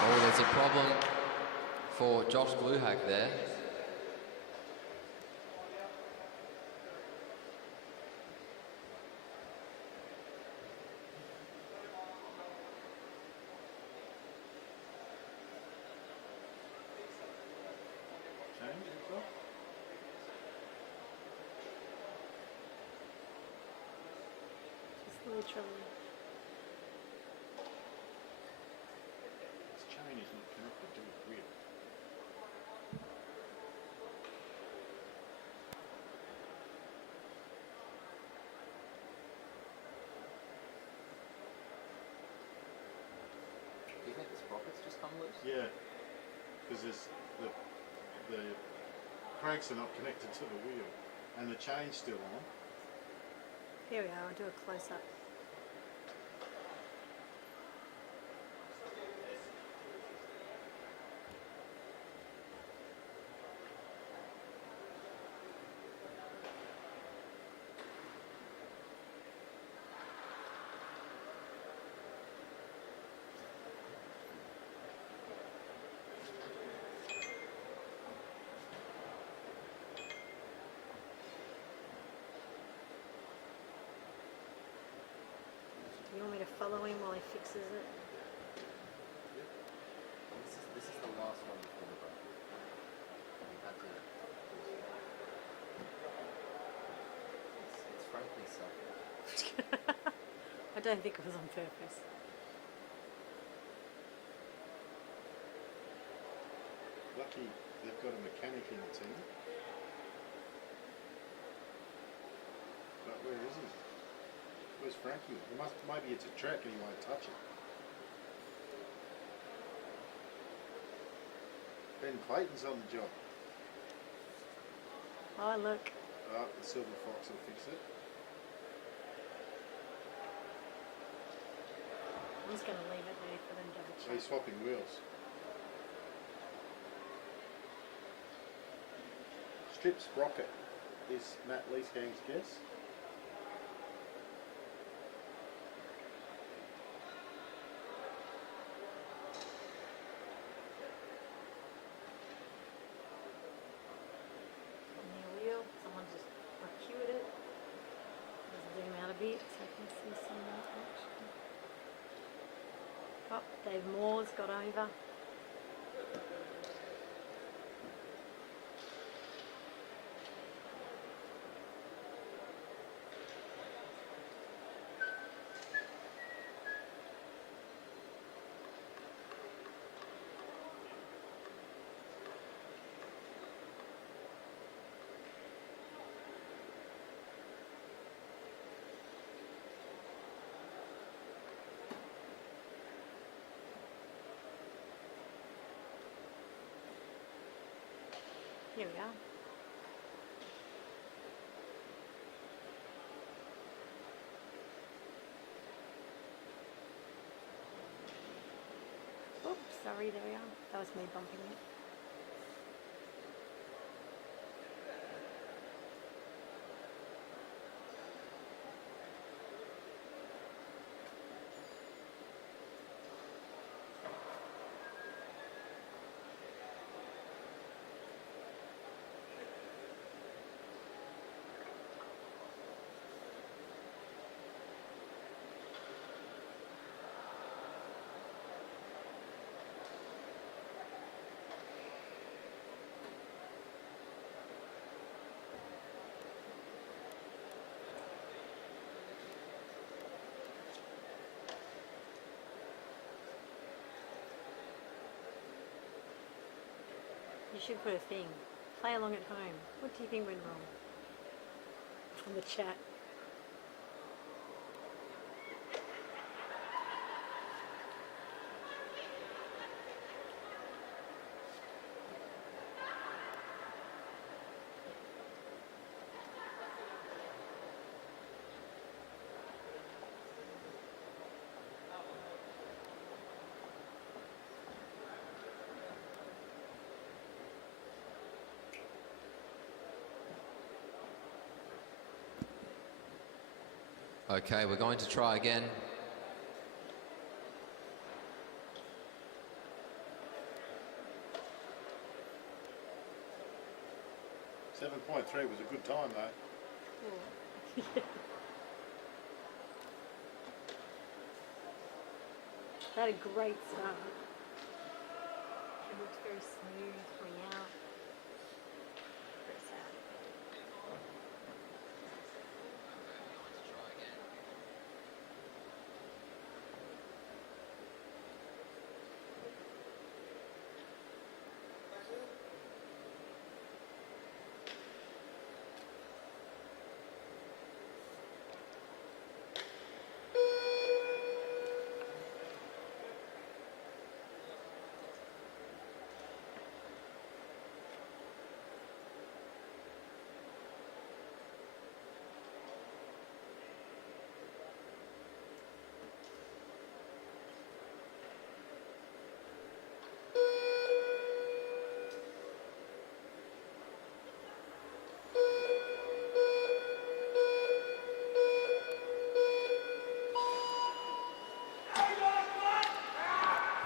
Oh, there's a problem for Josh Gluhak there. Change it as well? Just literally. This chain is not connected to the wheel. Do you think the sprockets just come loose? Yeah, because the cranks are not connected to the wheel, and the chain's still on. Here we are, I'll do a close up. You want me to follow him while he fixes it? This is the last one before the break. We had to. It's frankly selfish. I don't think it was on purpose. Lucky they've got a mechanic in the team. But where is he? Where's Frankie? Maybe it's a track and he won't touch it. Ben Clayton's on the job. Oh, look. The Silver Fox will fix it. just going to leave it there for them to have a So he's chat. swapping wheels. Strip sprocket is Matt Leesgang's guess. Near wheel, someone just procured it. Let's zoom out a bit so I can see some more action. Oh, Dave Moore's got over. Here we are. Oops, sorry, there we are. That was me bumping it. You should put a thing. Play along at home. What do you think went wrong? From the chat. Okay, we're going to try again. 7.3 was a good time though. That had a great start. It looked very smooth coming out. Very sad.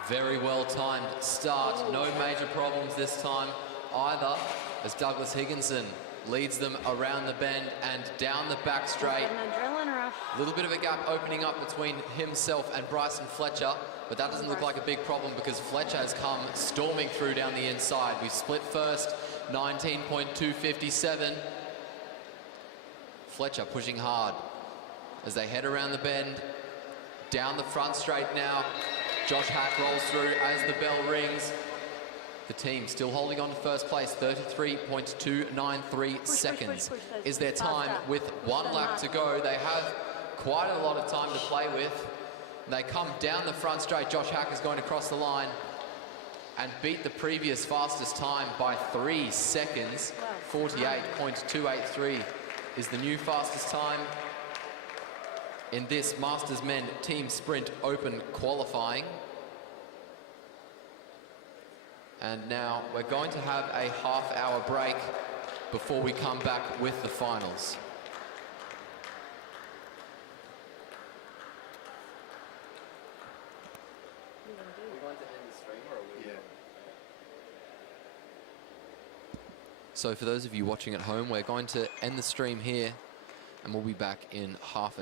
Very well timed start. No major problems this time either, as Douglas Higginson leads them around the bend and down the back straight. An adrenaline rush. A little bit of a gap opening up between himself and Bryson Fletcher, but that doesn't look like a big problem because Fletcher has come storming through down the inside. We've split first, 19.257. Fletcher pushing hard as they head around the bend, down the front straight now. Josh Hack rolls through as the bell rings. The team still holding on to first place, 33.293 seconds is their time with one lap to go. They have quite a lot of time to play with. They come down the front straight. Josh Hack is going to cross the line and beat the previous fastest time by 3 seconds. 48.283 is the new fastest time. in this Masters Men Team Sprint Open qualifying. And now we're going to have a half-hour break before we come back with the finals. So for those of you watching at home, we're going to end the stream here, and we'll be back in half an hour.